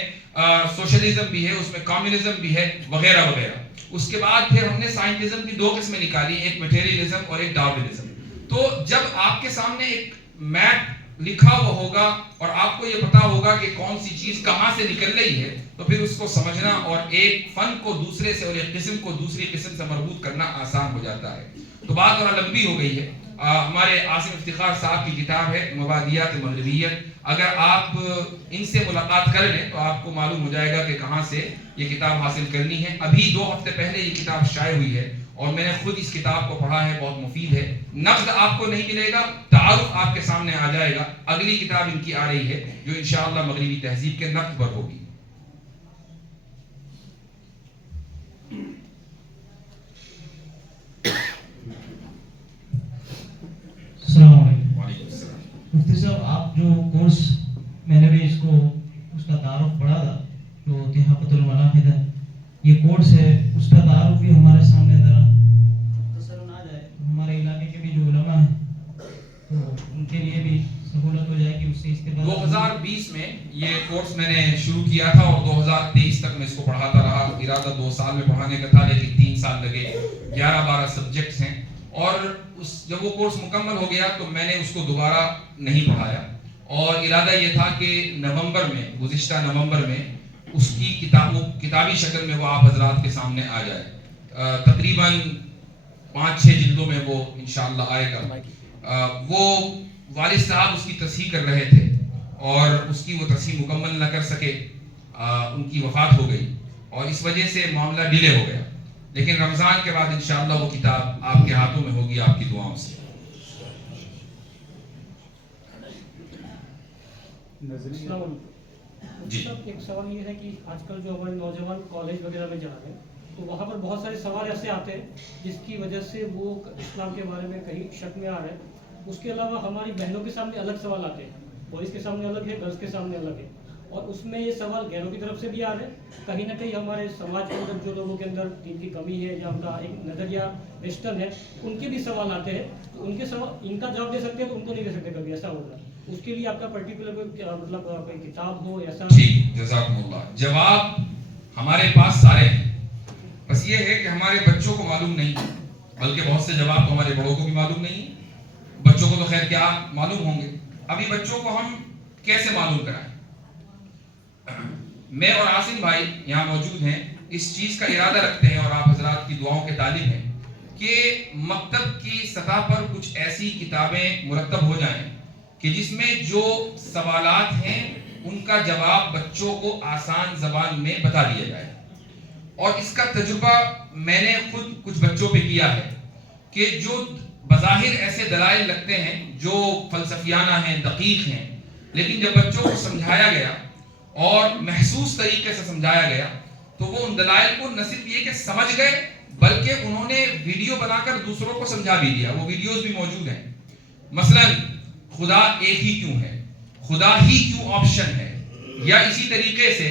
سوشلزم بھی ہے, اس میں کمیونزم بھی ہے, وغیرہ وغیرہ. اس کے بعد پھر ہم نے سائنٹزم کی دو قسمیں نکالی, ایک میٹیریلزم اور ایک ڈارونزم. تو جب آپ کے سامنے ایک میپ لکھا ہوا ہوگا اور آپ کو یہ پتا ہوگا کہ کون سی چیز کہاں سے نکل رہی ہے, تو پھر اس کو سمجھنا اور ایک فن کو دوسرے سے اور ایک قسم کو دوسری قسم سے مربوط کرنا آسان ہو جاتا ہے. تو بات اور لمبی ہو گئی ہے. ہمارے عاصم افتخار صاحب کی کتاب ہے مبادیات مغربیت. اگر آپ ان سے ملاقات کر لیں تو آپ کو معلوم ہو جائے گا کہ کہاں سے یہ کتاب حاصل کرنی ہے. ابھی 2 ہفتے پہلے یہ کتاب شائع ہوئی ہے اور میں نے خود اس کتاب کو پڑھا ہے, بہت مفید ہے. نقد آپ کو نہیں ملے گا, تعارف آپ کے سامنے آ جائے گا. اگلی کتاب ان کی آ رہی ہے جو انشاءاللہ مغربی تہذیب کے نقد پر ہوگی. السلام علیکم. وعلیکم السلام. مفتی صاحب, آپ جو کورس میں نے بھی اس کا تعارف پڑھا تھا جو تحافت المناقد ہے, یہ کورس ہے, اس کا تعارف بھی ہمارے سامنے ذرا تصرن آ جائے. ہمارے علاقے کے بھی جو علماء ہیں تو ان کے لیے بھی سہولت ہو جائے کہ اس سے استفادہ. 2020 میں یہ کورس میں نے شروع کیا تھا اور 2023 تک میں اس کو پڑھاتا رہا. ارادہ 2 سال میں پڑھانے کا تھا لیکن 3 سال لگے. 11-12 سبجیکٹس ہیں اور جب وہ کورس مکمل ہو گیا تو میں نے اس کو دوبارہ نہیں پڑھایا. اور ارادہ یہ تھا کہ گزشتہ نومبر میں اس کی کتابی شکل میں وہ آپ حضرات کے سامنے آ جائے. تقریباً 5-6 جلدوں میں وہ انشاءاللہ آئے گا. وہ والد صاحب اس کی تصحیح کر رہے تھے اور اس کی وہ تصحیح مکمل نہ کر سکے, ان کی وفات ہو گئی اور اس وجہ سے معاملہ ڈیلے ہو گیا. لیکن رمضان کے بعد انشاءاللہ وہ کتاب آپ کے ہاتھوں میں ہوگی آپ کی دعاؤں سے. جی. ایک سوال یہ ہے کہ آج کل جو ہمارے نوجوان کالج وغیرہ میں جا رہے ہیں تو وہاں پر بہت سارے سوال ایسے آتے ہیں جس کی وجہ سے وہ اسلام کے بارے میں کہیں شک میں آ رہے ہیں. اس کے علاوہ ہماری بہنوں کے سامنے الگ سوال آتے ہیں, بوائز کے سامنے الگ ہے, گرلس کے سامنے الگ ہے, اور اس میں یہ سوال غیروں کی طرف سے بھی آ رہے ہیں. کہیں نہ کہیں ہمارے سماج کے اندر جو لوگوں کے اندر دین کی کمی ہے یا ان کا ایک نظریہ ویسٹرن ہے, ان کے بھی سوال آتے ہیں. تو ان کے سوال ان کا جواب دے سکتے ہیں تو ان کو نہیں دے سکتے, کبھی ایسا ہوگا. اس کے لیے آپ کا پرٹیکولر مطلب کوئی کتاب ہو ایسا؟ ٹھیک, جزاکم اللہ. جواب ہمارے پاس سارے ہیں, بس یہ ہے کہ ہمارے بچوں کو معلوم نہیں, بلکہ بہت سے جواب تو ہمارے بڑوں کو بھی معلوم نہیں. بچوں کو تو خیر کیا معلوم ہوں گے. ابھی بچوں کو ہم کیسے معلوم کرائیں؟ میں اور عاصم بھائی یہاں موجود ہیں, اس چیز کا ارادہ رکھتے ہیں اور آپ حضرات کی دعاؤں کے طالب ہیں کہ مکتب کی سطح پر کچھ ایسی کتابیں مرتب ہو جائیں کہ جس میں جو سوالات ہیں ان کا جواب بچوں کو آسان زبان میں بتا دیا جائے. اور اس کا تجربہ میں نے خود کچھ بچوں پہ کیا ہے کہ جو بظاہر ایسے دلائل لگتے ہیں جو فلسفیانہ ہیں, دقیق ہیں, لیکن جب بچوں کو سمجھایا گیا اور محسوس طریقے سے سمجھایا گیا تو وہ ان دلائل کو نہ صرف یہ کہ سمجھ گئے بلکہ انہوں نے ویڈیو بنا کر دوسروں کو سمجھا بھی دیا. وہ ویڈیوز بھی موجود ہیں. مثلا خدا ایک ہی کیوں ہے, خدا ہی کیوں آپشن ہے, یا اسی طریقے سے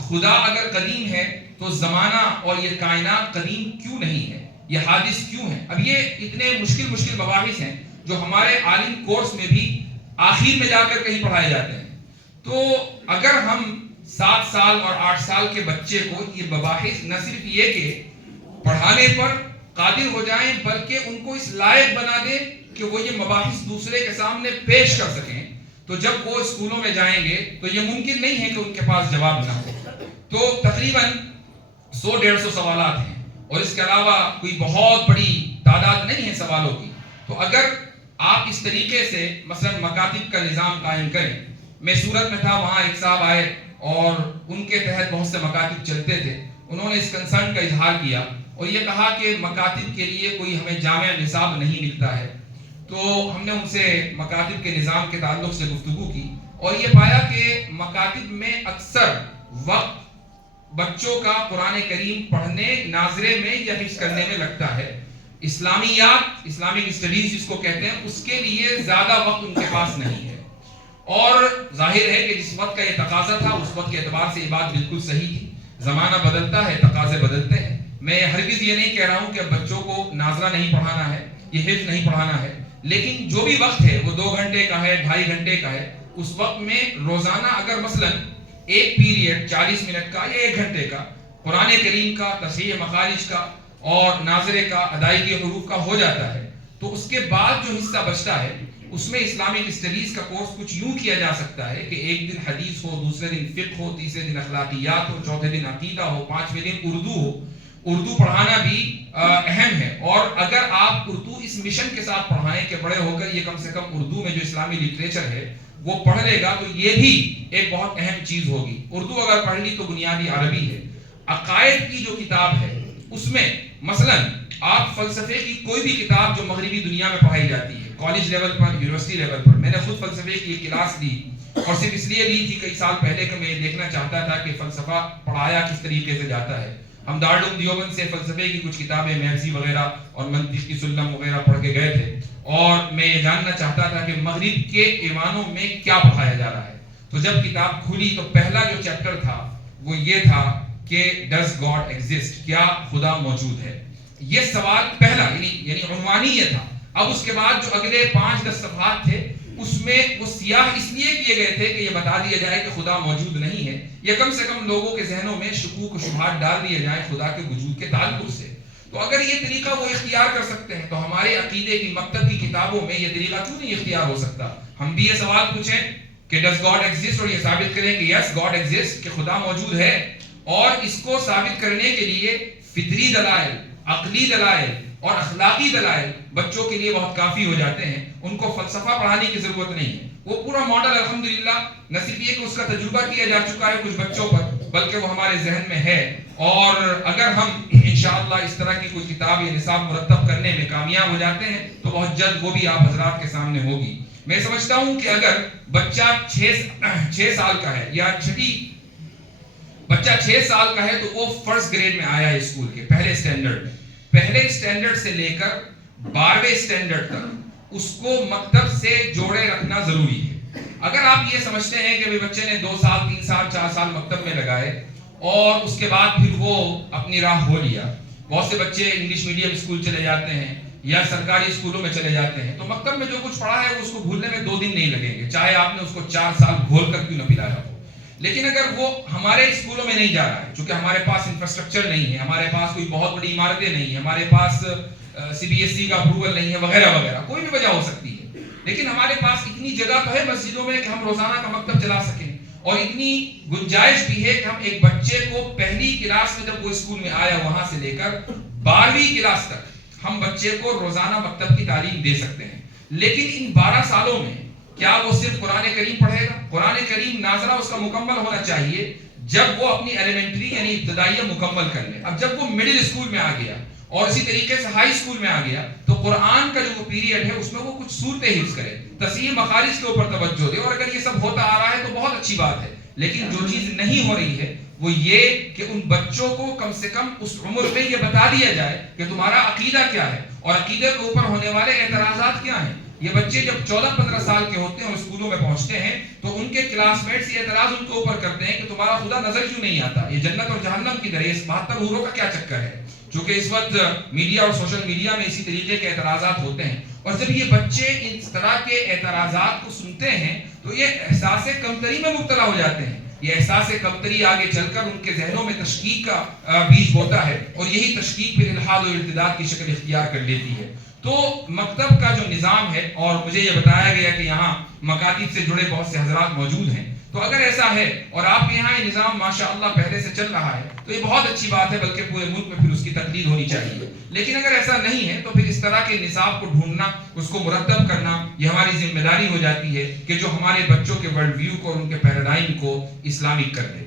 خدا اگر قدیم ہے تو زمانہ اور یہ کائنات قدیم کیوں نہیں ہے, یہ حادث کیوں ہے. اب یہ اتنے مشکل مباحث ہیں جو ہمارے عالم کورس میں بھی آخر میں جا کر کہیں پڑھائے جاتے ہیں. تو اگر ہم 7 سال اور 8 سال کے بچے کو یہ مباحث نہ صرف یہ کہ پڑھانے پر قادر ہو جائیں بلکہ ان کو اس لائق بنا دیں کہ وہ یہ مباحث دوسرے کے سامنے پیش کر سکیں, تو جب وہ اسکولوں میں جائیں گے تو یہ ممکن نہیں ہے کہ ان کے پاس جواب نہ ہو. تو تقریباً 100-150 سوالات ہیں اور اس کے علاوہ کوئی بہت بڑی تعداد نہیں ہے سوالوں کی. تو اگر آپ اس طریقے سے مثلا مکاتب کا نظام قائم کریں, میں سورت میں تھا, وہاں ایک صاحب آئے اور ان کے تحت بہت سے مکاتب چلتے تھے. انہوں نے اس کنسرن کا اظہار کیا اور یہ کہا کہ مکاتب کے لیے کوئی ہمیں جامع نصاب نہیں ملتا ہے تو ہم نے ان سے مکاتب کے نظام کے تعلق سے گفتگو کی اور یہ پایا کہ مکاتب میں اکثر وقت بچوں کا قرآن کریم پڑھنے، ناظرے میں یا حفظ کرنے میں لگتا ہے. اسلامیات، اسلامک اسٹڈیز جس کو کہتے ہیں، اس کے لیے زیادہ وقت ان کے پاس نہیں ہے. اور ظاہر ہے کہ جس وقت کا یہ تقاضا تھا اس وقت کے اعتبار سے یہ بات بالکل صحیح تھی. زمانہ بدلتا ہے، تقاضے بدلتے ہیں. میں ہرگز یہ نہیں کہہ رہا ہوں کہ بچوں کو ناظرہ نہیں پڑھانا ہے، یہ حفظ نہیں پڑھانا ہے، لیکن جو بھی وقت ہے وہ 2 گھنٹے کا ہے، 2.5 گھنٹے کا ہے، اس وقت میں روزانہ اگر مثلا ایک پیریڈ 40 منٹ کا یا 1 گھنٹے کا قرآن کریم کا تصحیح مخارج کا اور ناظرے کا، ادائیگی حروف کا ہو جاتا ہے، تو اس کے بعد جو حصہ بچتا ہے اس میں اسلامک اسٹڈیز کا کورس کچھ یوں کیا جا سکتا ہے کہ ایک دن حدیث ہو، دوسرے دن فقہ ہو، تیسرے دن اخلاقیات ہو، چوتھے دن عقیدہ ہو، 5ویں دن اردو ہو. اردو پڑھانا بھی اہم ہے، اور اگر آپ اردو اس مشن کے ساتھ پڑھائیں کہ بڑے ہو کر یہ کم سے کم اردو میں جو اسلامی لٹریچر ہے وہ پڑھ لے گا، تو یہ بھی ایک بہت اہم چیز ہوگی. اردو اگر پڑھ لی تو بنیادی عربی ہے. عقائد کی جو کتاب ہے اس میں مثلا آپ فلسفے کی کوئی بھی کتاب جو مغربی دنیا میں پڑھائی جاتی ہے، کالج لیول پر، یونیورسٹی لیول پر، میں نے خود فلسفے کی ایک کلاس لی اور صرف اس لیے لی تھی کئی سال پہلے کہ میں دیکھنا چاہتا تھا کہ فلسفہ پڑھایا کس طریقے سے جاتا ہے. ہم دارالعلوم دیوبند سے فلسفے کی کچھ کتابیں، محضی وغیرہ اور منطق کی سلم وغیرہ پڑھ کے گئے تھے، اور میں یہ جاننا چاہتا تھا کہ مغرب کے ایوانوں میں کیا پڑھایا جا رہا ہے. تو جب کتاب کھلی تو پہلا جو چیپٹر تھا وہ یہ تھا کہ ڈز گاڈ ایگزسٹ، کیا خدا موجود ہے. یہ سوال پہلا یعنی عنوانی یہ تھا. اب اس کے بعد جو اگلے 5-10 صفحات تھے اس میں وہ سیاہ اس لیے کیے گئے تھے کہ یہ بتا دیا جائے کہ خدا موجود نہیں ہے، یا کم سے کم لوگوں کے ذہنوں میں شکوک و شبہات ڈال دیے جائیں خدا کے وجود کے تعلق سے. تو اگر یہ طریقہ وہ اختیار کر سکتے ہیں تو ہمارے عقیدے کی مکتب کی کتابوں میں یہ طریقہ کیوں نہیں اختیار ہو سکتا؟ ہم بھی یہ سوال پوچھیں کہ ڈز گاڈ ایگزسٹ اور یہ ثابت کریں کہ یس گاڈ ایگزسٹ، کہ خدا موجود ہے. اور اس کو ثابت کرنے کے لیے فطری دلائل، عقلی دلائل اور اخلاقی دلائل بچوں کے لیے بہت کافی ہو جاتے ہیں. ان کو فلسفہ پڑھانے کی ضرورت نہیں ہے. وہ پورا ماڈل الحمدللہ نہ صرف یہ کہ اس کا تجربہ کیا جا چکا ہے کچھ بچوں پر، بلکہ وہ ہمارے ذہن میں ہے. اور اگر ہم انشاءاللہ اس طرح کی کوئی کتاب یا نصاب مرتب کرنے میں کامیاب ہو جاتے ہیں تو بہت جلد وہ بھی آپ حضرات کے سامنے ہوگی. میں سمجھتا ہوں کہ اگر بچہ 6 سال کا ہے یا بچہ 6 سال کا ہے تو وہ فرسٹ گریڈ میں آیا ہے اسکول کے پہلے سٹینڈرڈ میں. پہلے سٹینڈرڈ سے لے کر 12ویں سٹینڈرڈ تک اس کو مکتب سے جوڑے رکھنا ضروری ہے. اگر آپ یہ سمجھتے ہیں کہ بچے نے 2 سال 3 سال 4 سال مکتب میں لگائے اور اس کے بعد پھر وہ اپنی راہ ہو لیا. بہت سے بچے انگلش میڈیم اسکول چلے جاتے ہیں یا سرکاری اسکولوں میں چلے جاتے ہیں، تو مکتب میں جو کچھ پڑھا ہے اس کو بھولنے میں 2 دن نہیں لگیں گے، چاہے آپ نے اس کو 4 سال گھول کر کیوں نہ پلایا ہو. لیکن اگر وہ ہمارے اسکولوں میں نہیں جا رہا ہے، چونکہ ہمارے پاس انفراسٹرکچر نہیں ہے، ہمارے پاس کوئی بہت بڑی عمارتیں نہیں ہیں، ہمارے پاس CBSE کا اپروول نہیں ہے وغیرہ وغیرہ، کوئی بھی وجہ ہو سکتی ہے، لیکن ہمارے پاس اتنی جگہ تو ہے مسجدوں میں کہ ہم روزانہ کا مکتب چلا سکیں، اور اتنی گنجائش بھی ہے کہ ہم ایک بچے کو پہلی کلاس میں جب وہ اسکول میں آیا وہاں سے لے کر 12ویں کلاس تک ہم بچے کو روزانہ مکتب کی تعلیم دے سکتے ہیں. لیکن ان 12 سالوں میں کیا وہ صرف قرآن کریم پڑھے گا؟ قرآن کریم ناظرہ اس کا مکمل ہونا چاہیے جب وہ اپنی ایلیمنٹری یعنی ابتدائیہ مکمل کر لے. اب جب وہ مڈل اسکول میں آ گیا اور اسی طریقے سے ہائی اسکول میں آ گیا تو قرآن کا جو پیریڈ ہے اس میں وہ کچھ صورتیں حفظ کرے، تصحیح مخارج کے اوپر توجہ دے. اور اگر یہ سب ہوتا آ رہا ہے تو بہت اچھی بات ہے، لیکن جو چیز نہیں ہو رہی ہے وہ یہ کہ ان بچوں کو کم سے کم اس عمر میں یہ بتا دیا جائے کہ تمہارا عقیدہ کیا ہے اور عقیدے کے اوپر ہونے والے اعتراضات کیا ہیں. یہ بچے جب 14-15 سال کے ہوتے ہیں اور اسکولوں میں پہنچتے ہیں تو ان کے کلاس میٹس یہ اعتراض ان کے اوپر کرتے ہیں کہ تمہارا خدا نظر کیوں نہیں آتا، یہ جنت اور جہنم کی درے، اس 72 حوروں کا کیا چکر ہے. چونکہ اس وقت میڈیا اور سوشل میڈیا میں اسی طریقے کے اعتراضات ہوتے ہیں، اور جب یہ بچے اس طرح کے اعتراضات کو سنتے ہیں تو یہ احساس کمتری میں مبتلا ہو جاتے ہیں. یہ احساس کمتری آگے چل کر ان کے ذہنوں میں تشکیک کا بیج بوتا ہے، اور یہی تشکیک پھر الحاد و ارتداد کی شکل اختیار کر لیتی ہے. تو مکتب کا جو نظام ہے، اور مجھے یہ بتایا گیا کہ یہاں مکاتب سے جڑے بہت سے حضرات موجود ہیں، تو اگر ایسا ہے اور آپ کے یہاں یہ نظام ماشاءاللہ پہلے سے چل رہا ہے تو یہ بہت اچھی بات ہے، بلکہ پورے ملک میں پھر اس کی تقلید ہونی چاہیے. لیکن اگر ایسا نہیں ہے تو پھر اس طرح کے نصاب کو ڈھونڈنا، اس کو مرتب کرنا، یہ ہماری ذمہ داری ہو جاتی ہے کہ جو ہمارے بچوں کے ورلڈ ویو کو اور ان کے پیراڈائم کو اسلامک کر دے.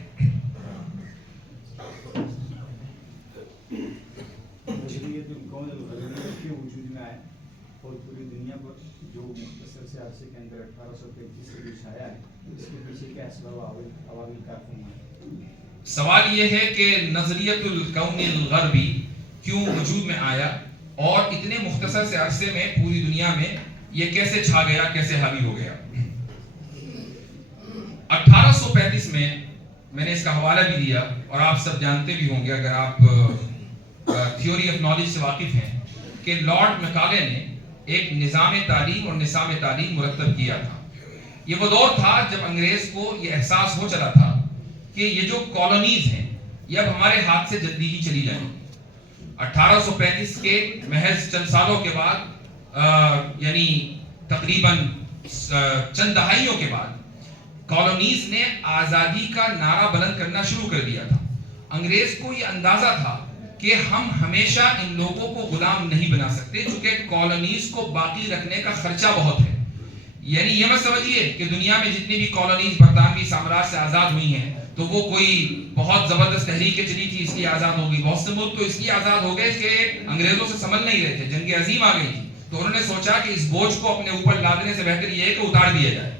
اور پوری دنیا پر جو مختصر سے عرصے کے اندر 1835 سے جو چھایا ہے اس کے پیچھے کیا اسباب عوامل کارکن ہیں؟ سوال یہ ہے کہ نظریت الکون الغربی کیوں وجود میں آیا اور اتنے مختصر سے عرصے میں پوری دنیا میں یہ کیسے چھا گیا، کیسے حاوی ہو گیا۔ 1835 میں نے اس کا حوالہ بھی دیا اور آپ سب جانتے بھی ہوں گے اگر آپ تھیوری آف نالج سے واقف ہیں کہ لارڈ میکالے نے ایک نظام تعلیم اور نصاب تعلیم مرتب کیا تھا۔ یہ وہ دور تھا جب انگریز کو یہ احساس ہو چلا تھا کہ یہ جو کالونیز ہیں یہ اب ہمارے ہاتھ سے جلدی ہی چلی جائیں گی۔ 1835 کے محض چند سالوں کے بعد یعنی تقریباً چند دہائیوں کے بعد کالونیز نے آزادی کا نعرہ بلند کرنا شروع کر دیا تھا۔ انگریز کو یہ اندازہ تھا کہ ہم ہمیشہ ان لوگوں کو غلام نہیں بنا سکتے چونکہ کالونیز کو باقی رکھنے کا خرچہ بہت ہے۔ یعنی یہ مت سمجھیے کہ دنیا میں جتنی بھی کالونیز برطانوی سامراج سے آزاد ہوئی ہیں تو وہ کوئی بہت زبردست تحریکیں چلی تھی اس لیے آزاد ہو گئی۔ بہت سے ملک تو اس لیے آزاد ہو گئے کہ انگریزوں سے سنبھل نہیں رہے تھے، جنگ عظیم آ گئی تھی تو انہوں نے سوچا کہ اس بوجھ کو اپنے اوپر لادنے سے بہتر یہ ہے کہ اتار دیا جائے۔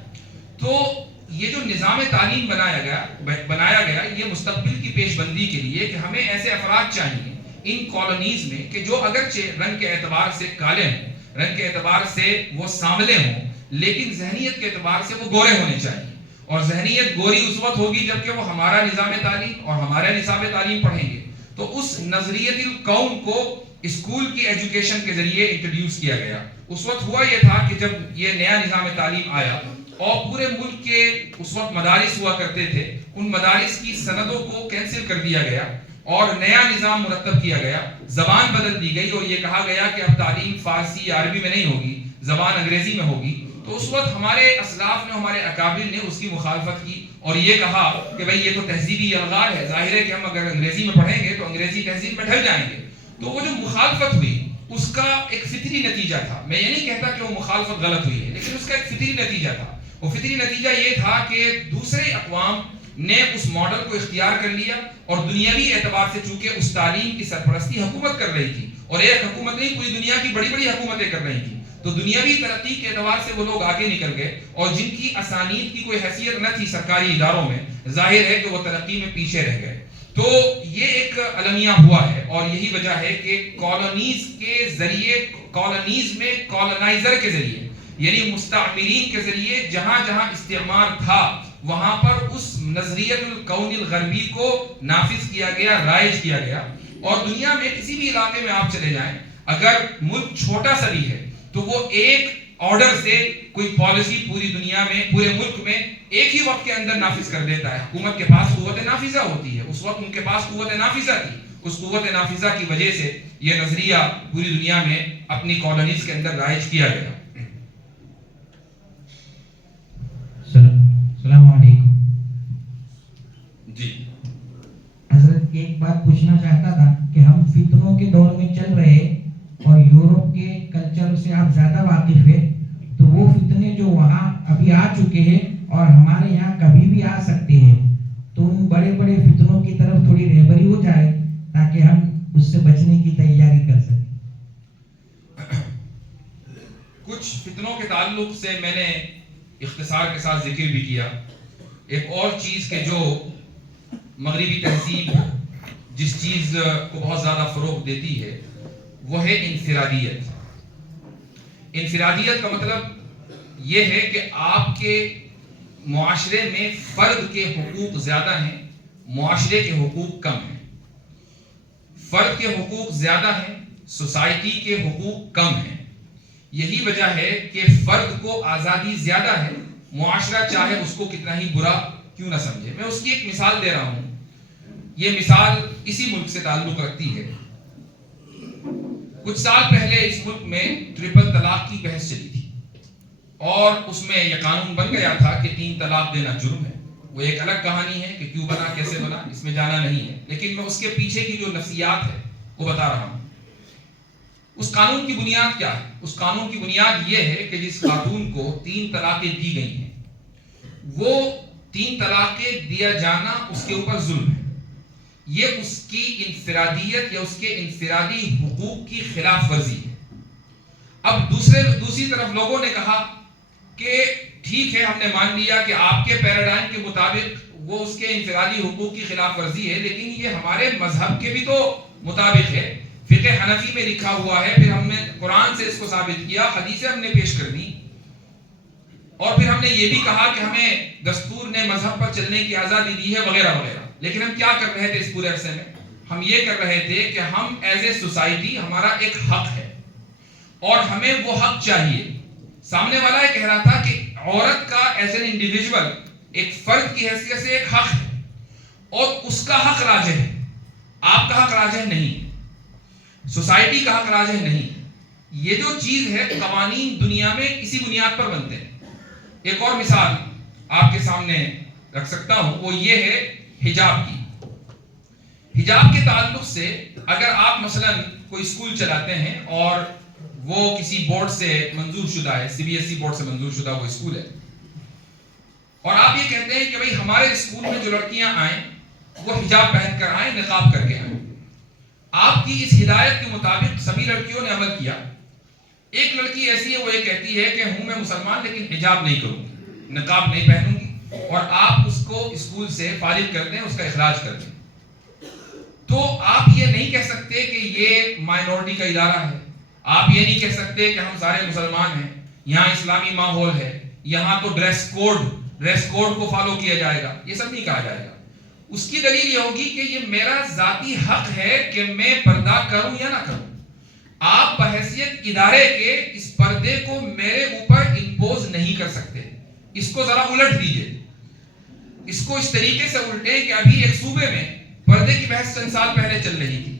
تو یہ جو نظام تعلیم بنایا گیا یہ مستقبل کی پیش بندی کے لیے کہ ہمیں ایسے افراد چاہیے ان کالونیز میں کہ جو اگرچہ رنگ کے اعتبار سے کالے ہوں، رنگ کے اعتبار سے وہ سانولے ہوں، لیکن ذہنیت کے اعتبار سے وہ گورے ہونے چاہیے۔ اور ذہنیت گوری اس وقت ہوگی جبکہ وہ ہمارا نظام تعلیم اور ہمارا نصاب تعلیم پڑھیں گے۔ تو اس نظریت الکون کو اسکول کی ایجوکیشن کے ذریعے انٹروڈیوس کیا گیا۔ اس وقت ہوا یہ تھا کہ جب یہ نیا نظام تعلیم آیا اور پورے ملک کے اس وقت مدارس ہوا کرتے تھے، ان مدارس کی سندوں کو کینسل کر دیا گیا اور نیا نظام مرتب کیا گیا، زبان بدل دی گئی اور یہ کہا گیا کہ اب تعلیم فارسی یا عربی میں نہیں ہوگی، زبان انگریزی میں ہوگی۔ تو اس وقت ہمارے اسلاف نے، ہمارے اکابر نے اس کی مخالفت کی اور یہ کہا کہ بھئی یہ تو تہذیبی الغار ہے، ظاہر ہے کہ ہم اگر انگریزی میں پڑھیں گے تو انگریزی تہذیب میں ڈھل جائیں گے۔ تو وہ جو مخالفت ہوئی اس کا ایک فطری نتیجہ تھا۔ میں یہ نہیں کہتا کہ وہ مخالفت غلط ہوئی ہے، لیکن اس کا ایک فطری نتیجہ تھا۔ وہ فطری نتیجہ یہ تھا کہ دوسرے اقوام نے اس ماڈل کو اختیار کر لیا اور دنیاوی اعتبار سے چونکہ اس تعلیم کی سرپرستی حکومت کر رہی تھی، اور ایک حکومت نہیں پوری دنیا کی بڑی بڑی حکومتیں کر رہی تھی، تو دنیاوی ترقی کے اعتبار سے وہ لوگ آگے نکل گئے اور جن کی اسانید کی کوئی حیثیت نہ تھی سرکاری اداروں میں، ظاہر ہے کہ وہ ترقی میں پیچھے رہ گئے۔ تو یہ ایک المیہ ہوا ہے اور یہی وجہ ہے کہ کالونیز کے ذریعے، کالونیز میں کالونائزر کے ذریعے یعنی مستعمرین کے ذریعے جہاں جہاں استعمار تھا وہاں پر اس نظریت الکون الغربی کو نافذ کیا گیا، رائج کیا گیا۔ اور دنیا میں کسی بھی علاقے میں آپ چلے جائیں، اگر ملک چھوٹا سا بھی ہے تو وہ ایک آرڈر سے کوئی پالیسی پوری دنیا میں، پورے ملک میں ایک ہی وقت کے اندر نافذ کر دیتا ہے۔ حکومت کے پاس قوت نافذہ ہوتی ہے، اس وقت ان کے پاس قوت نافذہ تھی، اس قوت نافذہ کی وجہ سے یہ نظریہ پوری دنیا میں اپنی کالونیز کے اندر رائج کیا گیا۔ السلام علیکم جی حضرت، ایک بات پوچھنا چاہتا تھا کہ ہم فتنوں کے دور میں چل رہے اور یورپ کے کلچر سے آپ زیادہ واقف ہیں، تو وہ فتنے جو وہاں ابھی آ چکے ہیں اور ہمارے یہاں کبھی بھی آ سکتے ہیں، تو ان بڑے بڑے فتنوں کی طرف تھوڑی رہبری ہو جائے تاکہ ہم اس سے بچنے کی تیاری کر سکیں۔ کچھ فتنوں کے تعلق سے میں نے اختصار کے ساتھ ذکر بھی کیا۔ ایک اور چیز کہ جو مغربی تہذیب جس چیز کو بہت زیادہ فروغ دیتی ہے وہ ہے انفرادیت۔ انفرادیت کا مطلب یہ ہے کہ آپ کے معاشرے میں فرد کے حقوق زیادہ ہیں، معاشرے کے حقوق کم ہیں۔ فرد کے حقوق زیادہ ہیں، سوسائٹی کے حقوق کم ہیں۔ یہی وجہ ہے کہ فرد کو آزادی زیادہ ہے، معاشرہ چاہے اس کو کتنا ہی برا کیوں نہ سمجھے۔ میں اس کی ایک مثال دے رہا ہوں، یہ مثال اسی ملک سے تعلق رکھتی ہے۔ کچھ سال پہلے اس ملک میں ٹرپل طلاق کی بحث چلی تھی اور اس میں یہ قانون بن گیا تھا کہ 3 طلاق دینا جرم ہے۔ وہ ایک الگ کہانی ہے کہ کیوں بنا، کیسے بنا، اس میں جانا نہیں ہے، لیکن میں اس کے پیچھے کی جو نفسیات ہے وہ بتا رہا ہوں۔ اس قانون کی بنیاد کیا ہے؟ اس قانون کی بنیاد یہ ہے کہ جس خاتون کو 3 طلاقیں دی گئی ہیں وہ 3 طلاقیں دیا جانا اس کے اوپر ظلم ہے، یہ اس کی انفرادیت یا اس کے انفرادی حقوق کی خلاف ورزی ہے۔ اب دوسری طرف لوگوں نے کہا کہ ٹھیک ہے، ہم نے مان لیا کہ آپ کے پیراڈائم کے مطابق وہ اس کے انفرادی حقوق کی خلاف ورزی ہے، لیکن یہ ہمارے مذہب کے بھی تو مطابق ہے، فقہ حنفی میں لکھا ہوا ہے، پھر ہم نے قرآن سے اس کو ثابت کیا، حدیثیں ہم نے پیش کر دی، اور پھر ہم نے یہ بھی کہا کہ ہمیں دستور نے مذہب پر چلنے کی آزادی دی ہے وغیرہ وغیرہ. لیکن ہم کیا کر رہے تھے اس پورے عرصے میں؟ ہم یہ کر رہے تھے کہ ہم ایز اے سوسائٹی، ہمارا ایک حق ہے اور ہمیں وہ حق چاہیے. سامنے والا یہ کہہ رہا تھا کہ عورت کا ایز این انڈیویجول، ایک فرد کی حیثیت سے ایک حق ہے اور اس کا حق راجح ہے، آپ کا حق راجح نہیں، سوسائٹی کا حق راجح نہیں. یہ جو چیز ہے، قوانین دنیا میں اسی بنیاد پر بنتے ہیں. ایک اور مثال آپ کے سامنے رکھ سکتا ہوں، وہ یہ ہے حجاب کی. حجاب کے تعلق سے اگر آپ مثلا کوئی اسکول چلاتے ہیں اور وہ کسی بورڈ سے منظور شدہ ہے، C B S E board سے منظور شدہ وہ اسکول ہے، اور آپ یہ کہتے ہیں کہ بھئی ہمارے اسکول میں جو لڑکیاں آئیں وہ حجاب پہن کر آئیں، نقاب کر کے آئیں. آپ کی اس ہدایت کے مطابق سبھی لڑکیوں نے عمل کیا. ایک لڑکی ایسی ہے، وہ یہ کہتی ہے کہ ہوں میں مسلمان لیکن حجاب نہیں کروں گی، نقاب نہیں پہنوں گی، اور آپ اس کو اسکول سے فارغ کر دیں، اس کا اخراج کر دیں. تو آپ یہ نہیں کہہ سکتے کہ یہ مائنورٹی کا ادارہ ہے، آپ یہ نہیں کہہ سکتے کہ ہم سارے مسلمان ہیں، یہاں اسلامی ماحول ہے، یہاں تو ڈریس کوڈ کو فالو کیا جائے گا، یہ سب نہیں کہا جائے گا. اس کی دلیل یہ ہوگی کہ یہ میرا ذاتی حق ہے کہ میں پردہ کروں یا نہ کروں. آپ بحیثیت ادارے کے اس پردے کو میرے اوپر امپوز نہیں کر سکتے. اس کو ذرا الٹ دیجئے، اس کو اس طریقے سے الٹیں کہ ابھی ایک صوبے میں پردے کی بحث چند سال پہلے چل رہی تھی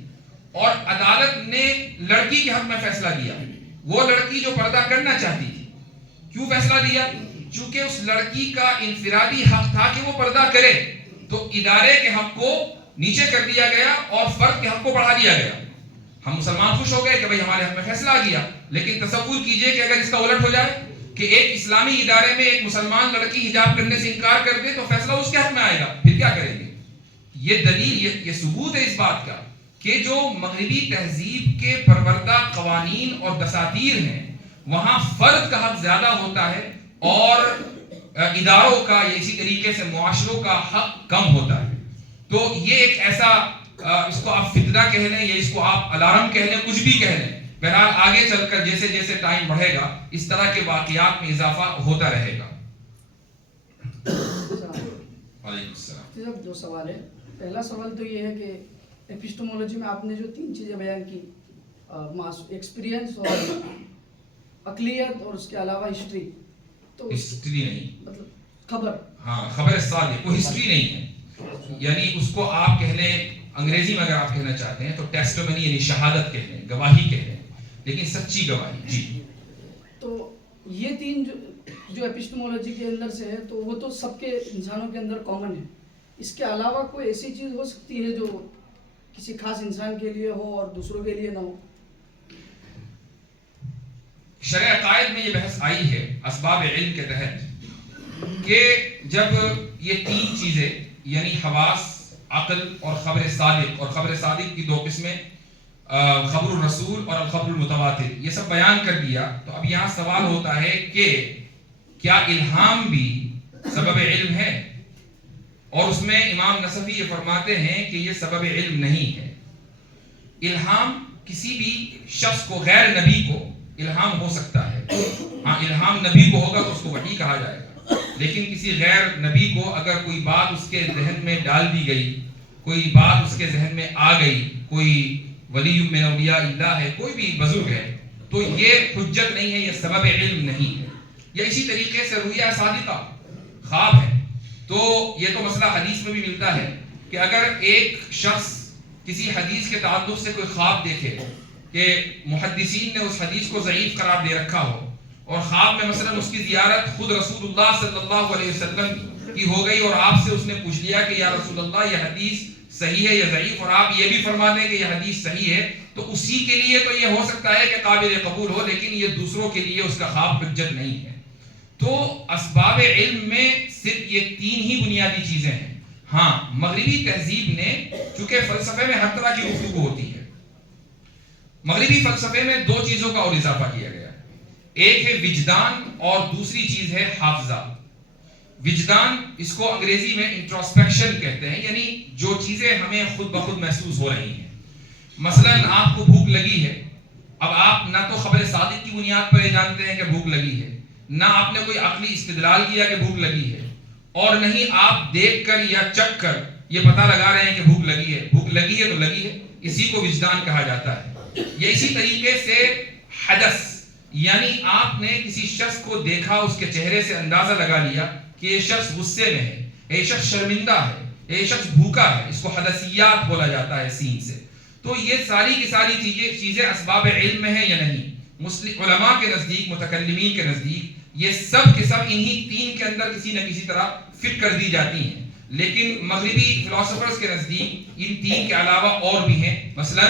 اور عدالت نے لڑکی کے حق میں فیصلہ دیا. وہ لڑکی جو پردہ کرنا چاہتی تھی، کیوں فیصلہ دیا؟ چونکہ اس لڑکی کا انفرادی حق تھا کہ وہ پردہ کرے، تو ادارے کے حق کو نیچے کر دیا گیا اور فرد کے حق کو بڑھا دیا گیا. ہم مسلمان خوش ہو گئے کہ بھئی ہمارے حق میں فیصلہ آ گیا، لیکن تصور کیجئے کہ اگر اس کا الٹ ہو جائے کہ ایک اسلامی ادارے میں ایک مسلمان لڑکی حجاب کرنے سے انکار کر دے تو فیصلہ اس کے حق میں آئے گا، پھر کیا کریں گے؟ یہ دلیل، یہ ثبوت ہے اس بات کا کہ جو مغربی تہذیب کے پروردہ قوانین اور دساتیر ہیں، وہاں فرد کا حق زیادہ ہوتا ہے اور اداروں کا یا اسی طریقے سے معاشروں کا حق کم ہوتا ہے. تو یہ ایک ایسا، اس کو آپ فتنہ کہہ لیں یا اس کو آپ الارم کہہ لیں، کچھ بھی کہہ لیں، بہرحال آگے چل کر جیسے جیسے ٹائم بڑھے گا اس طرح کے واقعات میں اضافہ ہوتا رہے گا. وعلیکم السلام. دو سوال ہے. پہلا سوال تو یہ ہے کہ ایپسٹمولوجی میں آپ نے جو 3 چیزیں بیان کی، ایکسپیرینس اور عقلیت اور اس کے علاوہ ہسٹری، تو ہسٹری نہیں، مطلب خبر، ہاں خبر صادق، وہ ہسٹری نہیں ہے. یعنی اس کو آپ کہہ لیں، انگریزی میں اگر آپ کہنا چاہتے ہیں تو ٹیسٹمنی یعنی شہادت کہہ لیں، گواہی کہہ لیں، لیکن سچی گواہی. جی. تو یہ 3 جو ایپسٹمولوجی کے اندر سے ہے تو وہ تو سب کے انسانوں کے اندر کامن ہے. اس کے علاوہ کوئی ایسی چیز ہو سکتی ہے جو کسی خاص انسان کے لیے ہو اور دوسروں کے لیے نہ ہو؟ شرع عقائد میں یہ بحث آئی ہے اسباب علم کے تحت کہ جب یہ 3 چیزیں یعنی حواس، عقل اور خبر صادق، اور خبر صادق کی 2 قسمیں، خبر الرسول اور الخبر المتواتر، یہ سب بیان کر دیا، تو اب یہاں سوال ہوتا ہے کہ کیا الہام بھی سبب علم ہے؟ اور اس میں امام نصفی یہ فرماتے ہیں کہ یہ سبب علم نہیں ہے. الہام کسی بھی شخص کو، غیر نبی کو الہام ہو سکتا ہے. ہاں الہام نبی کو ہوگا تو اس کو وحی کہا جائے گا، لیکن کسی غیر نبی کو اگر کوئی بات اس کے ذہن میں ڈال دی گئی، کوئی بات اس کے ذہن میں آ گئی، کوئی ولی من اولیاء اللہ ہے، کوئی بھی بزرگ ہے، تو یہ حجت نہیں ہے، یہ سبب علم نہیں ہے. یا اسی طریقے سے رؤیا صادقہ، خواب ہے، تو یہ تو مسئلہ حدیث میں بھی ملتا ہے کہ اگر ایک شخص کسی حدیث کے تعلق سے کوئی خواب دیکھے کہ محدثین نے اس حدیث کو ضعیف قرار دے رکھا ہو، اور خواب میں مثلا اس کی زیارت خود رسول اللہ صلی اللہ علیہ وسلم کی ہو گئی اور آپ سے اس نے پوچھ لیا کہ یا رسول اللہ یہ حدیث صحیح ہے یا ضعیف، اور آپ یہ بھی فرما دیں کہ یہ حدیث صحیح ہے، تو اسی کے لیے تو یہ ہو سکتا ہے کہ قابل قبول ہو، لیکن یہ دوسروں کے لیے اس کا خواب حجت نہیں ہے. تو اسباب علم میں صرف یہ 3 ہی بنیادی چیزیں ہیں. ہاں مغربی تہذیب نے، چونکہ فلسفے میں ہر طرح کی گفتگو ہوتی ہے، مغربی فلسفے میں 2 چیزوں کا اور اضافہ کیا گیا. ایک ہے وجدان اور دوسری چیز ہے حافظہ. وجدان اس کو انگریزی میں انٹروسپیکشن کہتے ہیں، یعنی جو چیزیں ہمیں خود بخود محسوس ہو رہی ہیں. مثلا آپ کو بھوک لگی ہے، اب آپ نہ تو خبر صادق کی بنیاد پر یہ جانتے ہیں کہ بھوک لگی ہے، نہ آپ نے کوئی عقلی استدلال کیا کہ بھوک لگی ہے، اور نہیں آپ دیکھ کر یا چکھ کر یہ پتہ لگا رہے ہیں کہ بھوک لگی ہے. بھوک لگی ہے تو لگی ہے، اسی کو وجدان کہا جاتا ہے. یہ اسی طریقے سے حدث، یعنی آپ نے کسی شخص کو دیکھا، اس کے چہرے سے اندازہ لگا لیا کہ یہ شخص غصے میں ہے، یہ شخص شرمندہ ہے، یہ شخص بھوکا ہے، اس کو حدثیات بولا جاتا ہے سین سے. تو یہ ساری کی ساری چیزیں اسباب علم میں ہیں یا نہیں؟ مسلم علماء کے نزدیک، متکلمین کے نزدیک یہ سب کے سب انہی تین کے اندر کسی نہ کسی طرح فٹ کر دی جاتی ہیں. لیکن مغربی فلاسفرز کے نزدیک ان تین کے علاوہ اور بھی ہیں. مثلا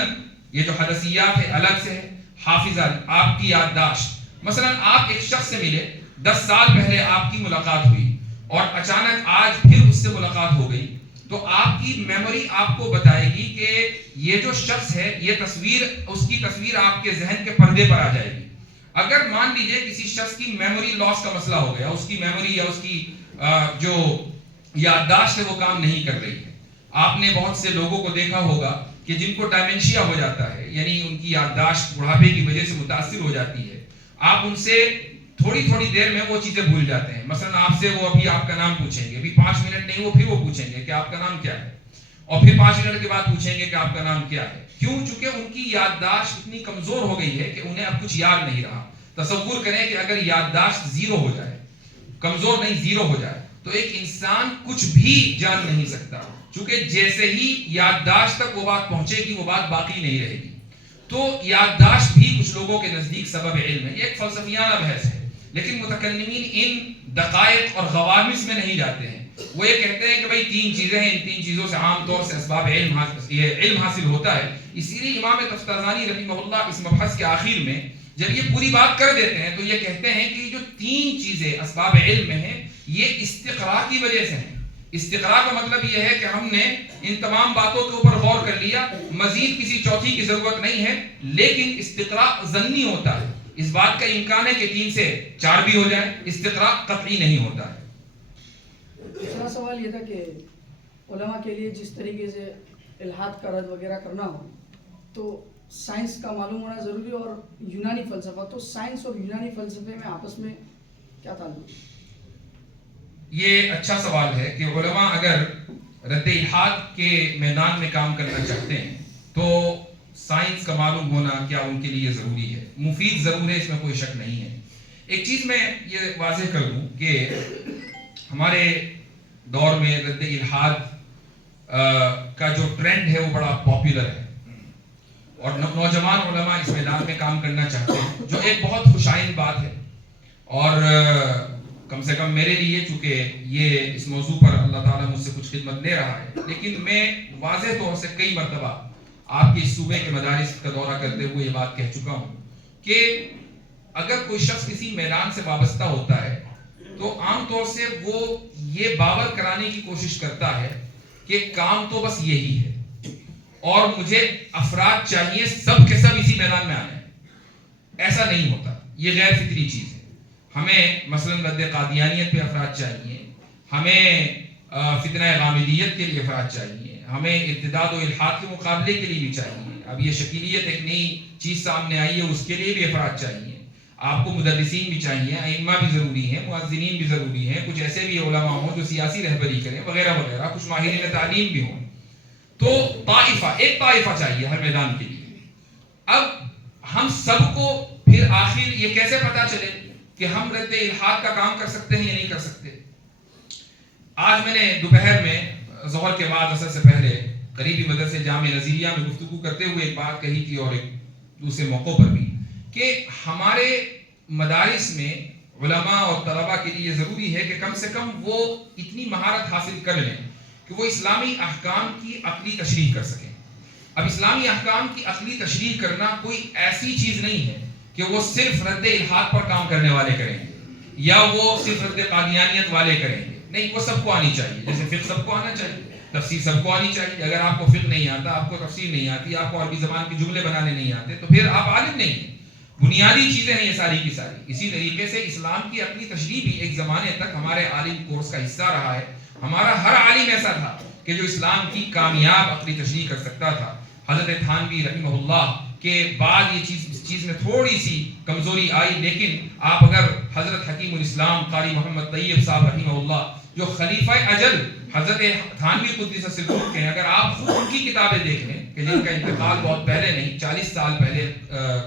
یہ جو حدثیات ہے الگ سے ہے. حافظہ، آپ کی یادداشت. مثلا آپ ایک شخص سے ملے، 10 سال پہلے آپ کی ملاقات ہوئی اور اچانک آج پھر اس سے ملاقات ہو گئی، تو آپ کی میموری آپ کو بتائے گی کہ یہ جو شخص ہے، یہ تصویر، اس کی تصویر آپ کے ذہن کے پردے پر آ جائے گی. اگر مان لیجئے کسی شخص کی میموری لاس کا مسئلہ ہو گیا، اس کی میموری یا اس کی جو یادداشت ہے وہ کام نہیں کر رہی ہے. آپ نے بہت سے لوگوں کو دیکھا ہوگا کہ جن کو ڈائمنشیا ہو جاتا ہے، یعنی ان کی یادداشت بڑھاپے کی وجہ سے متاثر ہو جاتی ہے. آپ ان سے تھوڑی دیر میں وہ چیزیں بھول جاتے ہیں. مثلا آپ سے وہ ابھی آپ کا نام پوچھیں گے، ابھی 5 منٹ نہیں، وہ پھر وہ پوچھیں گے کہ آپ کا نام کیا ہے، اور پھر 5 منٹ کے بعد پوچھیں گے کہ آپ کا نام کیا ہے. کیوں؟ چونکہ ان کی یادداشت اتنی کمزور ہو گئی ہے کہ انہیں اب کچھ یاد نہیں رہا. تصور کریں کہ اگر یادداشت زیرو ہو جائے، کمزور نہیں زیرو ہو جائے، تو ایک انسان کچھ بھی جان نہیں سکتا، چونکہ جیسے ہی یادداشت تک وہ بات پہنچے گی وہ بات باقی نہیں رہے گی. تو یادداشت بھی کچھ لوگوں کے نزدیک سبب علم ہے. یہ ایک فلسفیانہ بحث ہے، لیکن متکلمین ان دقائق اور غوامض میں نہیں جاتے ہیں. وہ یہ کہتے ہیں کہ بھائی 3 چیزیں ہیں، ان 3 چیزوں سے عام طور سے اسباب علم حاصل ہوتا ہے. اسی لیے امام تفتازانی رحمہ اللہ اس مبحث کے آخر میں جب یہ پوری بات کر دیتے ہیں تو یہ کہتے ہیں کہ جو 3 چیزیں اسباب علم میں ہیں یہ استقراء کی وجہ سے ہیں. استقراء کا مطلب یہ ہے کہ ہم نے ان تمام باتوں کے اوپر غور کر لیا، مزید کسی چوتھی کی ضرورت نہیں ہے. لیکن استقراء ظنی ہوتا ہے، اس بات کا امکان ہے کہ 3 سے 4 بھی ہو جائے. استقراء قطعی نہیں ہوتا ہے. دوسرا سوال یہ تھا کہ علماء کے لیے جس طریقے سے الحاد کا رد وغیرہ کرنا ہو تو سائنس کا معلوم ہونا ضروری، اور یونانی فلسفہ، تو سائنس اور یونانی فلسفے میں آپس میں کیا تعلق؟ یہ اچھا سوال ہے کہ علماء اگر رد الحاد کے میدان میں کام کرنا چاہتے ہیں تو سائنس کا معلوم ہونا کیا ان کے لیے ضروری ہے؟ مفید ضرور ہے، اس میں کوئی شک نہیں ہے. ایک چیز میں یہ واضح کر دوں کہ ہمارے دور میں رد الحاد کا جو ٹرینڈ ہے وہ بڑا پاپولر ہے، اور نوجوان علماء اس میدان میں کام کرنا چاہتے ہیں، جو ایک بہت خوشائن بات ہے. اور کم سے کم میرے لیے، چونکہ یہ اس موضوع پر اللہ تعالیٰ مجھ سے کچھ خدمت لے رہا ہے، لیکن میں واضح طور سے کئی مرتبہ آپ کے صوبے کے مدارس کا دورہ کرتے ہوئے یہ بات کہہ چکا ہوں کہ اگر کوئی شخص کسی میدان سے وابستہ ہوتا ہے تو عام طور سے وہ یہ باور کرانے کی کوشش کرتا ہے کہ کام تو بس یہی ہے اور مجھے افراد چاہیے سب کے سب اسی میدان میں آنے. ایسا نہیں ہوتا، یہ غیر فطری چیز ہے. ہمیں مثلا رد قادیانیت پہ افراد چاہیے، ہمیں فتنہ غامدیت کے لیے افراد چاہیے، ہمیں ارتداد و الحاد کے مقابلے کے لیے بھی چاہیے. اب یہ شکیلیت ایک نئی چیز سامنے آئی ہے، اس کے لیے بھی افراد چاہیے. آپ کو مدرسین بھی چاہیے، ائمہ بھی ضروری ہیں، مؤذنین بھی ضروری ہیں، کچھ ایسے بھی علماء ہوں جو سیاسی رہبری کریں وغیرہ وغیرہ، کچھ ماہرین تعلیم بھی ہوں. تو ایک طائفہ چاہیے ہر میدان کے لیے. اب ہم سب کو پھر آخر یہ کیسے پتا چلے کہ ہم رد الحاد کا کام کر سکتے ہیں یا نہیں کر سکتے؟ آج میں نے دوپہر میں ظہر کے بعد عصر سے پہلے قریبی مدرسے جامع نظیریہ میں گفتگو کرتے ہوئے ایک بات کہی تھی، اور ایک دوسرے موقعوں پر بھی، کہ ہمارے مدارس میں علماء اور طلباء کے لیے ضروری ہے کہ کم سے کم وہ اتنی مہارت حاصل کر لیں کہ وہ اسلامی احکام کی عقلی تشریح کر سکیں. اب اسلامی احکام کی عقلی تشریح کرنا کوئی ایسی چیز نہیں ہے کہ وہ صرف رد الحاد پر کام کرنے والے کریں گے یا وہ صرف رد قادیانیت والے کریں گے. نہیں، وہ سب کو آنی چاہیے. جیسے فقہ سب کو آنا چاہیے، تفسیر سب کو آنی چاہیے. اگر آپ کو فقہ نہیں آتا، آپ کو تفسیر نہیں آتی، آپ کو عربی زبان کے جملے بنانے نہیں آتے، تو پھر آپ عالم نہیں ہیں. بنیادی چیزیں ہیں یہ ساری کی ساری. اسی طریقے سے اسلام کی اپنی تشریح بھی ایک زمانے تک ہمارے عالم کورس کا حصہ رہا ہے. ہمارا ہر عالم ایسا تھا کہ جو اسلام کی کامیاب عقلی تشریح کر سکتا تھا. حضرت تھانوی رحمہ اللہ کے بعد یہ چیز میں تھوڑی سی کمزوری آئی، لیکن آپ اگر حضرت حکیم الاسلام قاری محمد طیب صاحب رحمہ اللہ جو خلیفہ اجل حضرت تھانوی قدس سرور کے ہیں، اگر آپ خود ان کی کتابیں دیکھ لیں کہ جن کا انتقال بہت پہلے نہیں 40 سال پہلے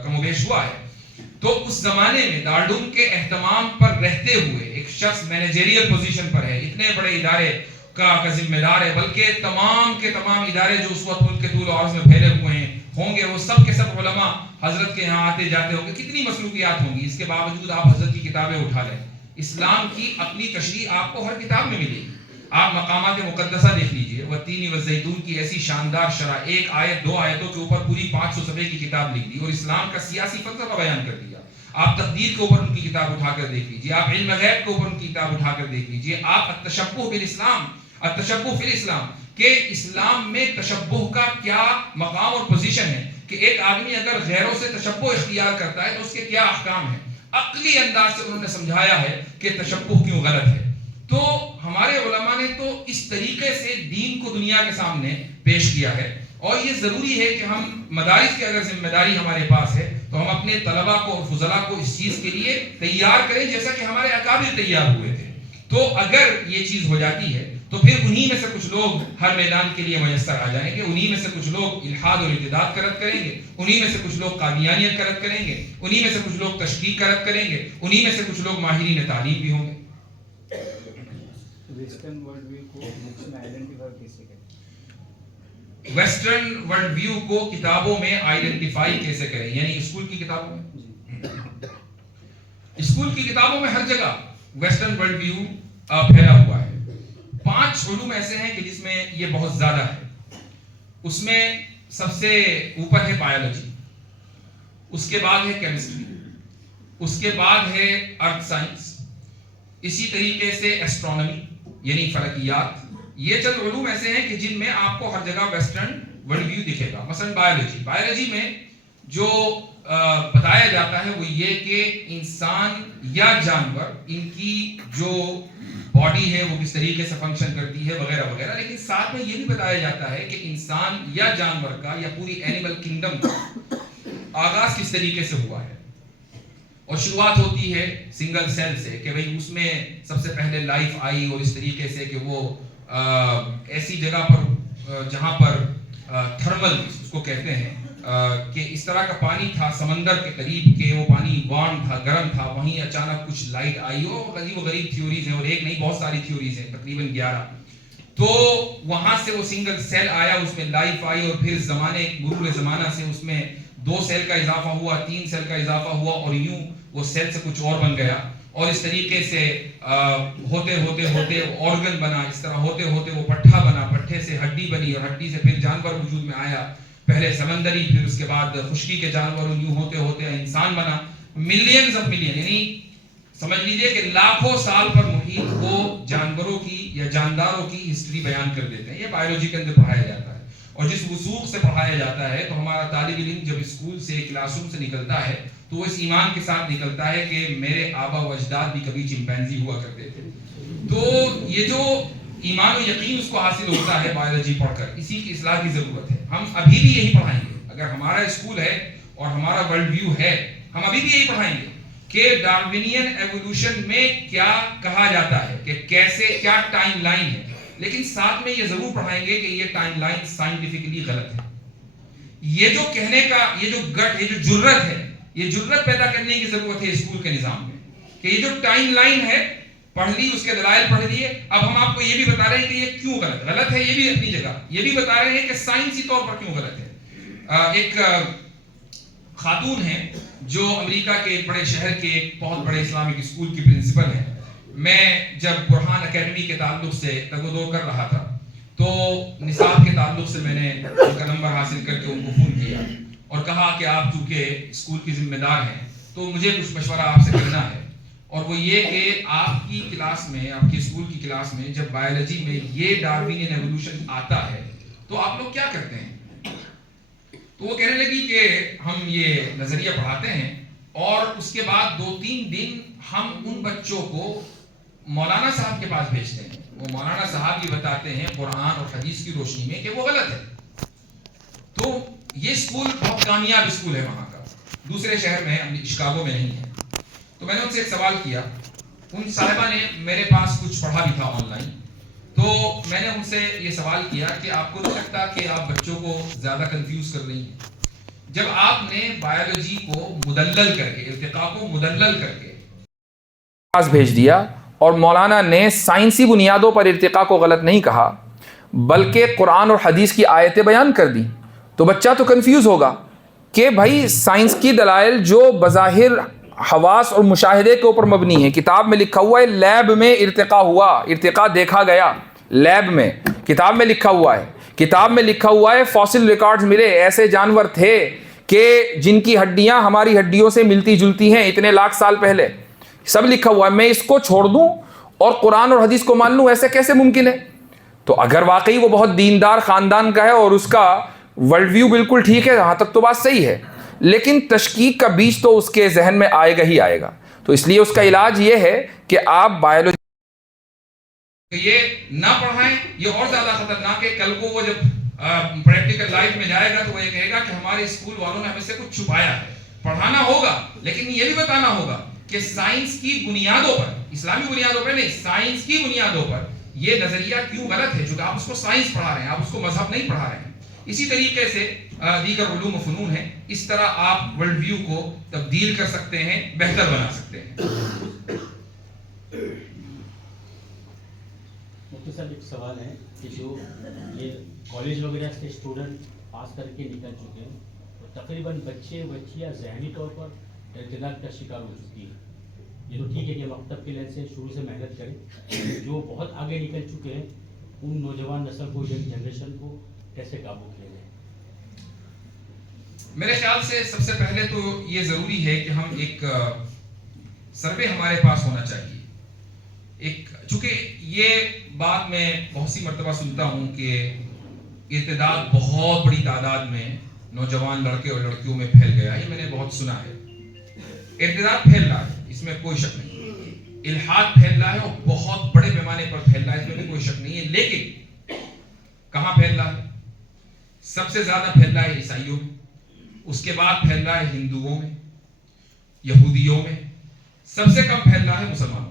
کم و بیش ہوا ہے، تو اس زمانے میں دارالعلوم کے اہتمام پر رہتے ہوئے ایک شخص مینیجریل پوزیشن پر ہے، اتنے بڑے ادارے کا ذمہ دار ہے، بلکہ تمام کے تمام ادارے جو اس وقت ملک کے طول و عرض میں پھیلے ہوئے ہیں ہوں گے، وہ سب کے سب علماء حضرت کے یہاں آتے جاتے ہوں گے، کتنی مصروفیات ہوں گی. اس کے باوجود آپ حضرت کی کتابیں اٹھا لیں، اسلام کی اپنی تشریح آپ کو ہر کتاب میں ملے گی. آپ مقامات مقدسہ دیکھ لیجئے، والتین والزیتون کی ایسی شاندار شرح، ایک آیت 2 آیتوں کے اوپر پوری 500 صفحے کی کتاب لکھ دی اور اسلام کا سیاسی فلسفہ بیان کر دیا. آپ تقدیر کے اوپر ان کی کتاب اٹھا کر دیکھ لیجئے، آپ علم غیب کے اوپر ان کی کتاب اٹھا کر دیکھ لیجئے، آپ التشبہ بالاسلام، التشبہ فی الاسلام، کہ اسلام میں تشبہ کا کیا مقام اور پوزیشن ہے، کہ ایک آدمی اگر غیروں سے تشبہ اختیار کرتا ہے تو اس کے کیا احکام ہیں. عقلی انداز سے انہوں نے سمجھایا ہے کہ تشبہ کیوں غلط ہے. تو ہمارے علماء نے تو اس طریقے سے دین کو دنیا کے سامنے پیش کیا ہے، اور یہ ضروری ہے کہ ہم مدارس کی اگر ذمہ داری ہمارے پاس ہے تو ہم اپنے طلباء کو اور فضلاء کو اس چیز کے لیے تیار کریں جیسا کہ ہمارے اکابر تیار ہوئے تھے. تو اگر یہ چیز ہو جاتی ہے تو پھر انہی میں سے کچھ لوگ ہر میدان کے لیے میسر آ جائیں گے، انہی میں سے کچھ لوگ الحاد اور ارتداد کرد کریں گے، انہی میں سے کچھ لوگ قادیانیت کرد کریں گے، انہی میں سے کچھ لوگ تشکیک کرد کریں گے، انہی میں سے کچھ لوگ ماہرین تعلیم بھی ہوں گے. ویسٹرن ورلڈ ویو کو بکس میں آئیڈینٹیفائی کیسے کریں؟ ویسٹرن ورلڈ ویو کو کتابوں میں آئیڈینٹیفائی کیسے کریں؟ یعنی اسکول کی کتابوں میں، اسکول کی کتابوں میں ہر جگہ ویسٹرن ورلڈ ویو پھیلا ہوا ہے. 5 علوم ایسے ہیں کہ جس میں یہ بہت زیادہ ہے. اس میں سب سے اوپر ہے بایولوجی، اس کے بعد ہے کیمسٹری، اس کے بعد ہے ارتھ سائنس، اسی طریقے سے ایسٹرونومی یعنی فلکیات. یہ چند علوم ایسے ہیں کہ جن میں آپ کو ہر جگہ ویسٹرن ورلڈ ویو دکھے گا. مثلا بایولوجی میں جو بتایا جاتا ہے وہ یہ کہ انسان یا جانور، ان کی جو باڈی ہے وہ کس طریقے سے فنکشن کرتی ہے وغیرہ وغیرہ، لیکن ساتھ میں یہ بھی بتایا جاتا ہے کہ انسان یا جانور کا یا پوری اینیمل کنگڈم کا آغاز کس طریقے سے ہوا ہے. اور شروعات ہوتی ہے سنگل سیل سے، کہ بھئی اس میں سب سے پہلے لائف آئی، اور اس طریقے سے کہ وہ ایسی جگہ پر جہاں پر تھرمل اس کو کہتے ہیں کہ اس طرح کا پانی تھا سمندر کے قریب کہ وہ پانی وارم تھا، گرم تھا، وہیں اچانک کچھ لائٹ آئی. اور عجیب و غریب تھیوریز ہیں، اور ایک نہیں بہت ساری تھیوریز ہیں، تقریباً 11. تو وہاں سے وہ سنگل سیل آیا، اس میں لائف آئی، اور پھر مرور زمانہ سے اس میں 2 سیل کا اضافہ ہوا، 3 سیل کا اضافہ ہوا، اور یوں وہ سیل سے کچھ اور بن گیا. اور اس طریقے سے ہوتے ہوتے ہوتے آرگن بنا، اس طرح ہوتے ہوتے وہ پٹھا بنا، پٹھے سے ہڈی بنی، اور ہڈی سے پھر جانور وجود میں آیا، پہلے سمندری، پھر اس کے بعد خشکی کے جانور، اور یوں ہوتے ہوتے انسان بنا. ملینز آف ملین، یعنی سمجھ لیجئے کہ لاکھوں سال پر محیط کو جانوروں کی یا جانداروں کی ہسٹری بیان کر دیتے ہیں. یہ بایولوجی کے اندر پڑھایا جاتا ہے، اور جس وثوق سے پڑھایا جاتا ہے تو ہمارا طالب علم جب اسکول سے کلاس روم سے نکلتا ہے تو وہ اس ایمان کے ساتھ نکلتا ہے کہ میرے آبا و اجداد بھی کبھی چمپینزی ہوا کرتے تھے. تو یہ جو ایمان و یقین اس کو حاصل ہوتا ہے بایولوجی پڑھ کر، اسی کی اصلاح کی ضرورت ہے. ہم ابھی بھی یہی پڑھائیں گے، اگر ہمارا اسکول ہے اور ہمارا ورلڈ ویو ہے، ہم ابھی بھی یہی پڑھائیں گے کہ ڈارونین ایوولوشن میں کیا کہا جاتا ہے، کہ کیسے کیا ٹائم لائن ہے، لیکن ساتھ میں یہ ضرور پڑھائیں گے کہ یہ ٹائم لائن سائنٹیفکلی غلط ہے. یہ جو کہنے کا یہ جو گٹ، یہ جو جرت ہے، یہ جرت پیدا کرنے کی ضرورت ہے اسکول کے نظام میں، کہ یہ جو ٹائم لائن ہے پڑھ لی، اس کے دلائل پڑھ لیے، اب ہم آپ کو یہ بھی بتا رہے ہیں کہ یہ کیوں غلط ہے، یہ بھی اپنی جگہ، یہ بھی بتا رہے ہیں کہ سائنسی طور پر کیوں غلط ہے. ایک خاتون ہیں جو امریکہ کے ایک بڑے شہر کے ایک بہت بڑے اسلامک اسکول کی پرنسپل ہیں. میں جب برہان اکیڈمی کے تعلق سے تگ و دو کر رہا تھا تو نصاب کے تعلق سے میں نے ان کا نمبر حاصل کر کے ان کو فون کیا اور کہا کہ آپ چونکہ اسکول کی ذمہ دار ہیں تو مجھے کچھ مشورہ آپ سے کرنا ہے، اور وہ یہ کہ آپ کی کلاس میں، آپ کی اسکول کی کلاس میں جب بایولوجی میں یہ ڈارونین ایوولوشن آتا ہے تو آپ لوگ کیا کرتے ہیں؟ تو وہ کہنے لگی کہ ہم یہ نظریہ پڑھاتے ہیں اور اس کے بعد 2-3 دن ہم ان بچوں کو مولانا صاحب کے پاس بھیجتے ہیں. وہ مولانا صاحب یہ بتاتے ہیں قرآن اور حدیث کی روشنی میں کہ وہ غلط ہے. تو یہ اسکول بہت کامیاب اسکول ہے وہاں کا, دوسرے شہر میں ہے, شکاگو میں نہیں ہے. تو میں نے ان سے ایک سوال کیا, ان صاحبہ نے میرے پاس کچھ پڑھا بھی تھا آن لائن, تو میں نے ان سے یہ سوال کیا کہ آپ کو نہیں لگتا کہ آپ بچوں کو زیادہ کنفیوز کر رہی ہیں؟ جب آپ نے بایولوجی کو مدلل کر کے, ارتقاء کو مدلل کر کے پاس بھیج دیا, اور مولانا نے سائنسی بنیادوں پر ارتقاء کو غلط نہیں کہا بلکہ قرآن اور حدیث کی آیتیں بیان کر دی, تو بچہ تو کنفیوز ہوگا کہ بھائی سائنس کی دلائل جو بظاہر حواس اور مشاہدے کے اوپر مبنی ہے, کتاب میں لکھا ہوا ہے لیب میں ارتقاء ہوا, ارتقاء دیکھا گیا لیب میں, کتاب میں لکھا ہوا ہے, کتاب میں لکھا ہوا ہے فاسل ریکارڈز ملے, ایسے جانور تھے کہ جن کی ہڈیاں ہماری ہڈیوں سے ملتی جلتی ہیں اتنے لاکھ سال پہلے, سب لکھا ہوا ہے. میں اس کو چھوڑ دوں اور قرآن اور حدیث کو مان لوں, ایسے کیسے ممکن ہے؟ تو اگر واقعی وہ بہت دیندار خاندان کا ہے اور اس کا ورلڈ ویو بالکل ٹھیک ہے, یہاں تک تو بات صحیح ہے, لیکن تشکیک کا بیج تو اس کے ذہن میں آئے گا ہی آئے گا. تو اس لیے اس کا علاج یہ ہے کہ آپ بایولوجی یہ نہ پڑھائیں. یہ اور زیادہ خطرناک ہے, کل کو وہ جب پریکٹیکل لائف میں جائے گا تو وہ یہ کہے گا کہ ہمارے اسکول والوں نے ہمیں سے کچھ چھپایا ہے. پڑھانا ہوگا لیکن یہ بھی بتانا ہوگا کہ سائنس کی بنیادوں پر, اسلامی بنیادوں پر نہیں, سائنس کی بنیادوں پر یہ نظریہ کیوں غلط ہے, چونکہ آپ اس کو سائنس پڑھا رہے ہیں, آپ اس کو مذہب نہیں پڑھا رہے ہیں. اسی طریقے سے دیگر علوم و فنون ہیں, اس طرح آپ ورلڈ ویو کو تبدیل کر سکتے ہیں, بہتر بنا سکتے ہیں. مفتی صاحب ایک سوال ہے کہ جو یہ کالج وغیرہ سے اسٹوڈنٹ پاس کر کے نکل چکے ہیں, اور تقریباً بچے بچیاں ذہنی طور پر ارتداد کا شکار ہو چکی ہیں. یہ تو ٹھیک ہے کہ مکتب کے لحاظ سے شروع سے محنت کریں, جو بہت آگے نکل چکے ہیں ان نوجوان نسل کو, جنریشن کو کیسے قابو کیا جائے؟ میرے خیال سے سب سے پہلے تو یہ ضروری ہے کہ ہم ایک سروے ہمارے پاس ہونا چاہیے. چونکہ یہ بات میں بہت سی مرتبہ سنتا ہوں کہ ارتداد بہت بڑی تعداد میں نوجوان لڑکے اور لڑکیوں میں پھیل گیا, یہ میں نے بہت سنا ہے. ارتداد پھیل رہا ہے, اس میں کوئی شک نہیں. الحاد پھیل رہا ہے اور بہت بڑے پیمانے پر پھیل رہا ہے, اس میں بھی کوئی شک نہیں ہے. لیکن کہاں پھیل رہا ہے؟ سب سے زیادہ پھیل رہا ہے عیسائیوں میں, اس کے بعد پھیل رہا ہے ہندوؤں میں, یہودیوں میں, سب سے کم پھیل رہا ہے مسلمانوں میں.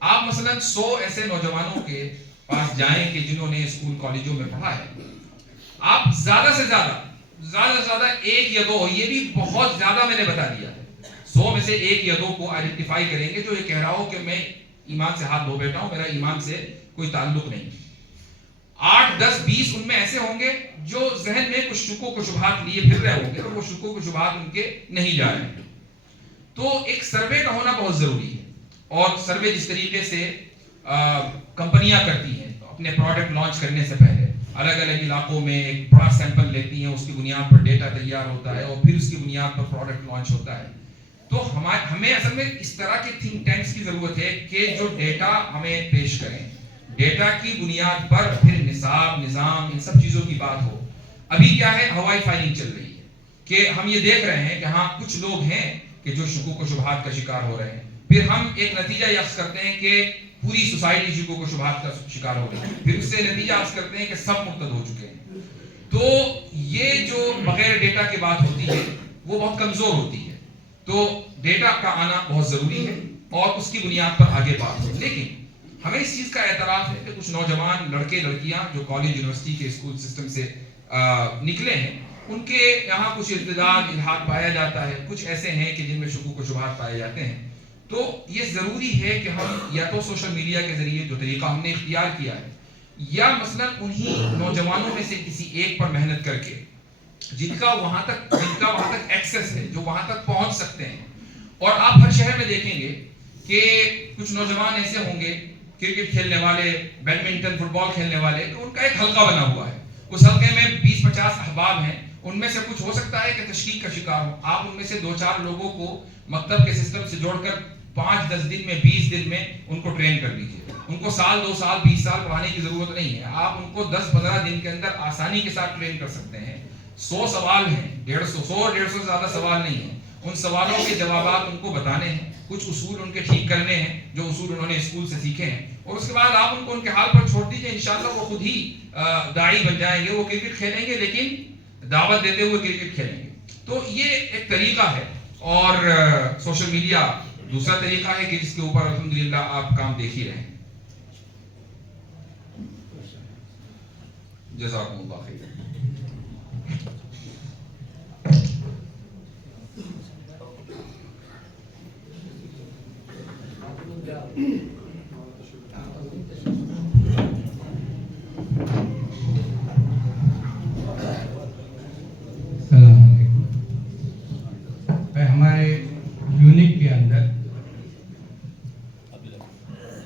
آپ مثلا 100 ایسے نوجوانوں کے پاس جائیں کہ جنہوں نے اسکول کالجوں میں پڑھا ہے, آپ زیادہ سے زیادہ 1 یا 2, یہ بھی بہت زیادہ میں نے بتا دیا ہے, 100 میں سے 1 یا 2 کو آئیڈینٹیفائی کریں گے جو یہ کہہ رہا ہو کہ میں ایمان سے ہاتھ دھو بیٹھا ہوں, میرا ایمان سے کوئی تعلق نہیں. 8, 10, 20 ان میں ایسے ہوں گے جو ذہن میں کچھ شکوک و شبہات لیے پھر رہے ہوں گے اور وہ شکوک و شبہات ان کے نہیں جا رہے ہیں. تو ایک سروے کا ہونا بہت ضروری ہے. اور سروے جس طریقے سے کمپنیاں کرتی ہیں اپنے پروڈکٹ لانچ کرنے سے پہلے الگ الگ علاقوں میں ایک بڑا سیمپل لیتی ہیں, اس کی بنیاد پر ڈیٹا تیار ہوتا ہے اور پھر اس کی بنیاد پر پروڈکٹ لانچ ہوتا ہے. تو ہمیں اصل میں اس طرح کے تھنک ٹینکس کی ضرورت ہے کہ جو ڈیٹا ہمیں پیش کریں, ڈیٹا کی بنیاد پر پھر نصاب, نظام, ان سب چیزوں کی بات ہو. ابھی کیا ہے, ہوائی فائرنگ چل رہی ہے کہ ہم یہ دیکھ رہے ہیں کہ ہاں کچھ لوگ ہیں کہ جو شکوک و شبہات کا شکار ہو رہے ہیں, پھر ہم ایک نتیجہ یافتہ کرتے ہیں کہ پوری سوسائٹی شکوک و شبہات کا شکار ہو رہی ہے, پھر اس سے نتیجہ یافتہ کرتے ہیں کہ سب مرتد ہو چکے ہیں. تو یہ جو بغیر ڈیٹا کی بات ہوتی ہے وہ بہت کمزور ہوتی ہے. تو ڈیٹا کا آنا بہت ضروری ہے اور اس کی بنیاد پر آگے بات ہو. لیکن ہمیں اس چیز کا اعتراف ہے کہ کچھ نوجوان لڑکے لڑکیاں جو کالج یونیورسٹی کے اسکول سسٹم سے نکلے ہیں, ان کے یہاں کچھ ارتداد, الحاد پایا جاتا ہے, کچھ ایسے ہیں کہ جن میں شکوک و شبہات پائے جاتے ہیں. تو یہ ضروری ہے کہ ہم یا تو سوشل میڈیا کے ذریعے جو طریقہ ہم نے اختیار کیا ہے, یا مثلا انہی نوجوانوں میں سے کسی ایک پر محنت کر کے جن کا وہاں تک ایکسس ہے, جو وہاں تک پہنچ سکتے ہیں. اور آپ ہر شہر میں دیکھیں گے کہ کچھ نوجوان ایسے ہوں گے کرکٹ کھیلنے والے, بیڈمنٹن, فٹ بال کھیلنے والے, تو ان کا ایک حلقہ بنا ہوا ہے. اس حلقے میں 20-50 احباب ہیں, ان میں سے کچھ ہو سکتا ہے کہ تشکیک کا شکار ہو. آپ ان میں سے 2-4 لوگوں کو مکتب کے سسٹم سے جوڑ کر 5-10 دن میں, 20 دن میں ان کو ٹرین کر دیجیے. ان کو سال, 2 سال, 20 سال پڑھانے کی ضرورت نہیں ہے. آپ ان کو 10-15 دن کے اندر آسانی کے ساتھ ٹرین کر سکتے ہیں. 100 سوال ہیں, 150 سے زیادہ سوال نہیں ہیں, ان سوالوں کے جوابات ان کو بتانے ہیں، کچھ اصول ان کے ٹھیک کرنے ہیں جو اصول انہوں نے اسکول سے سیکھے ہیں، اور اس کے بعد آپ ان کو ان کے حال پر چھوڑ دیجئے، انشاءاللہ وہ خود ہی داعی بن جائیں گے، وہ کرکٹ کھیلیں گے لیکن دعوت دیتے ہوئے کرکٹ کھیلیں گے۔ تو یہ ایک طریقہ ہے، اور سوشل میڈیا دوسرا طریقہ ہے کہ جس کے اوپر الحمدللہ آپ کام دیکھ ہی رہے ہیں۔ جزاکم اللہ خیر۔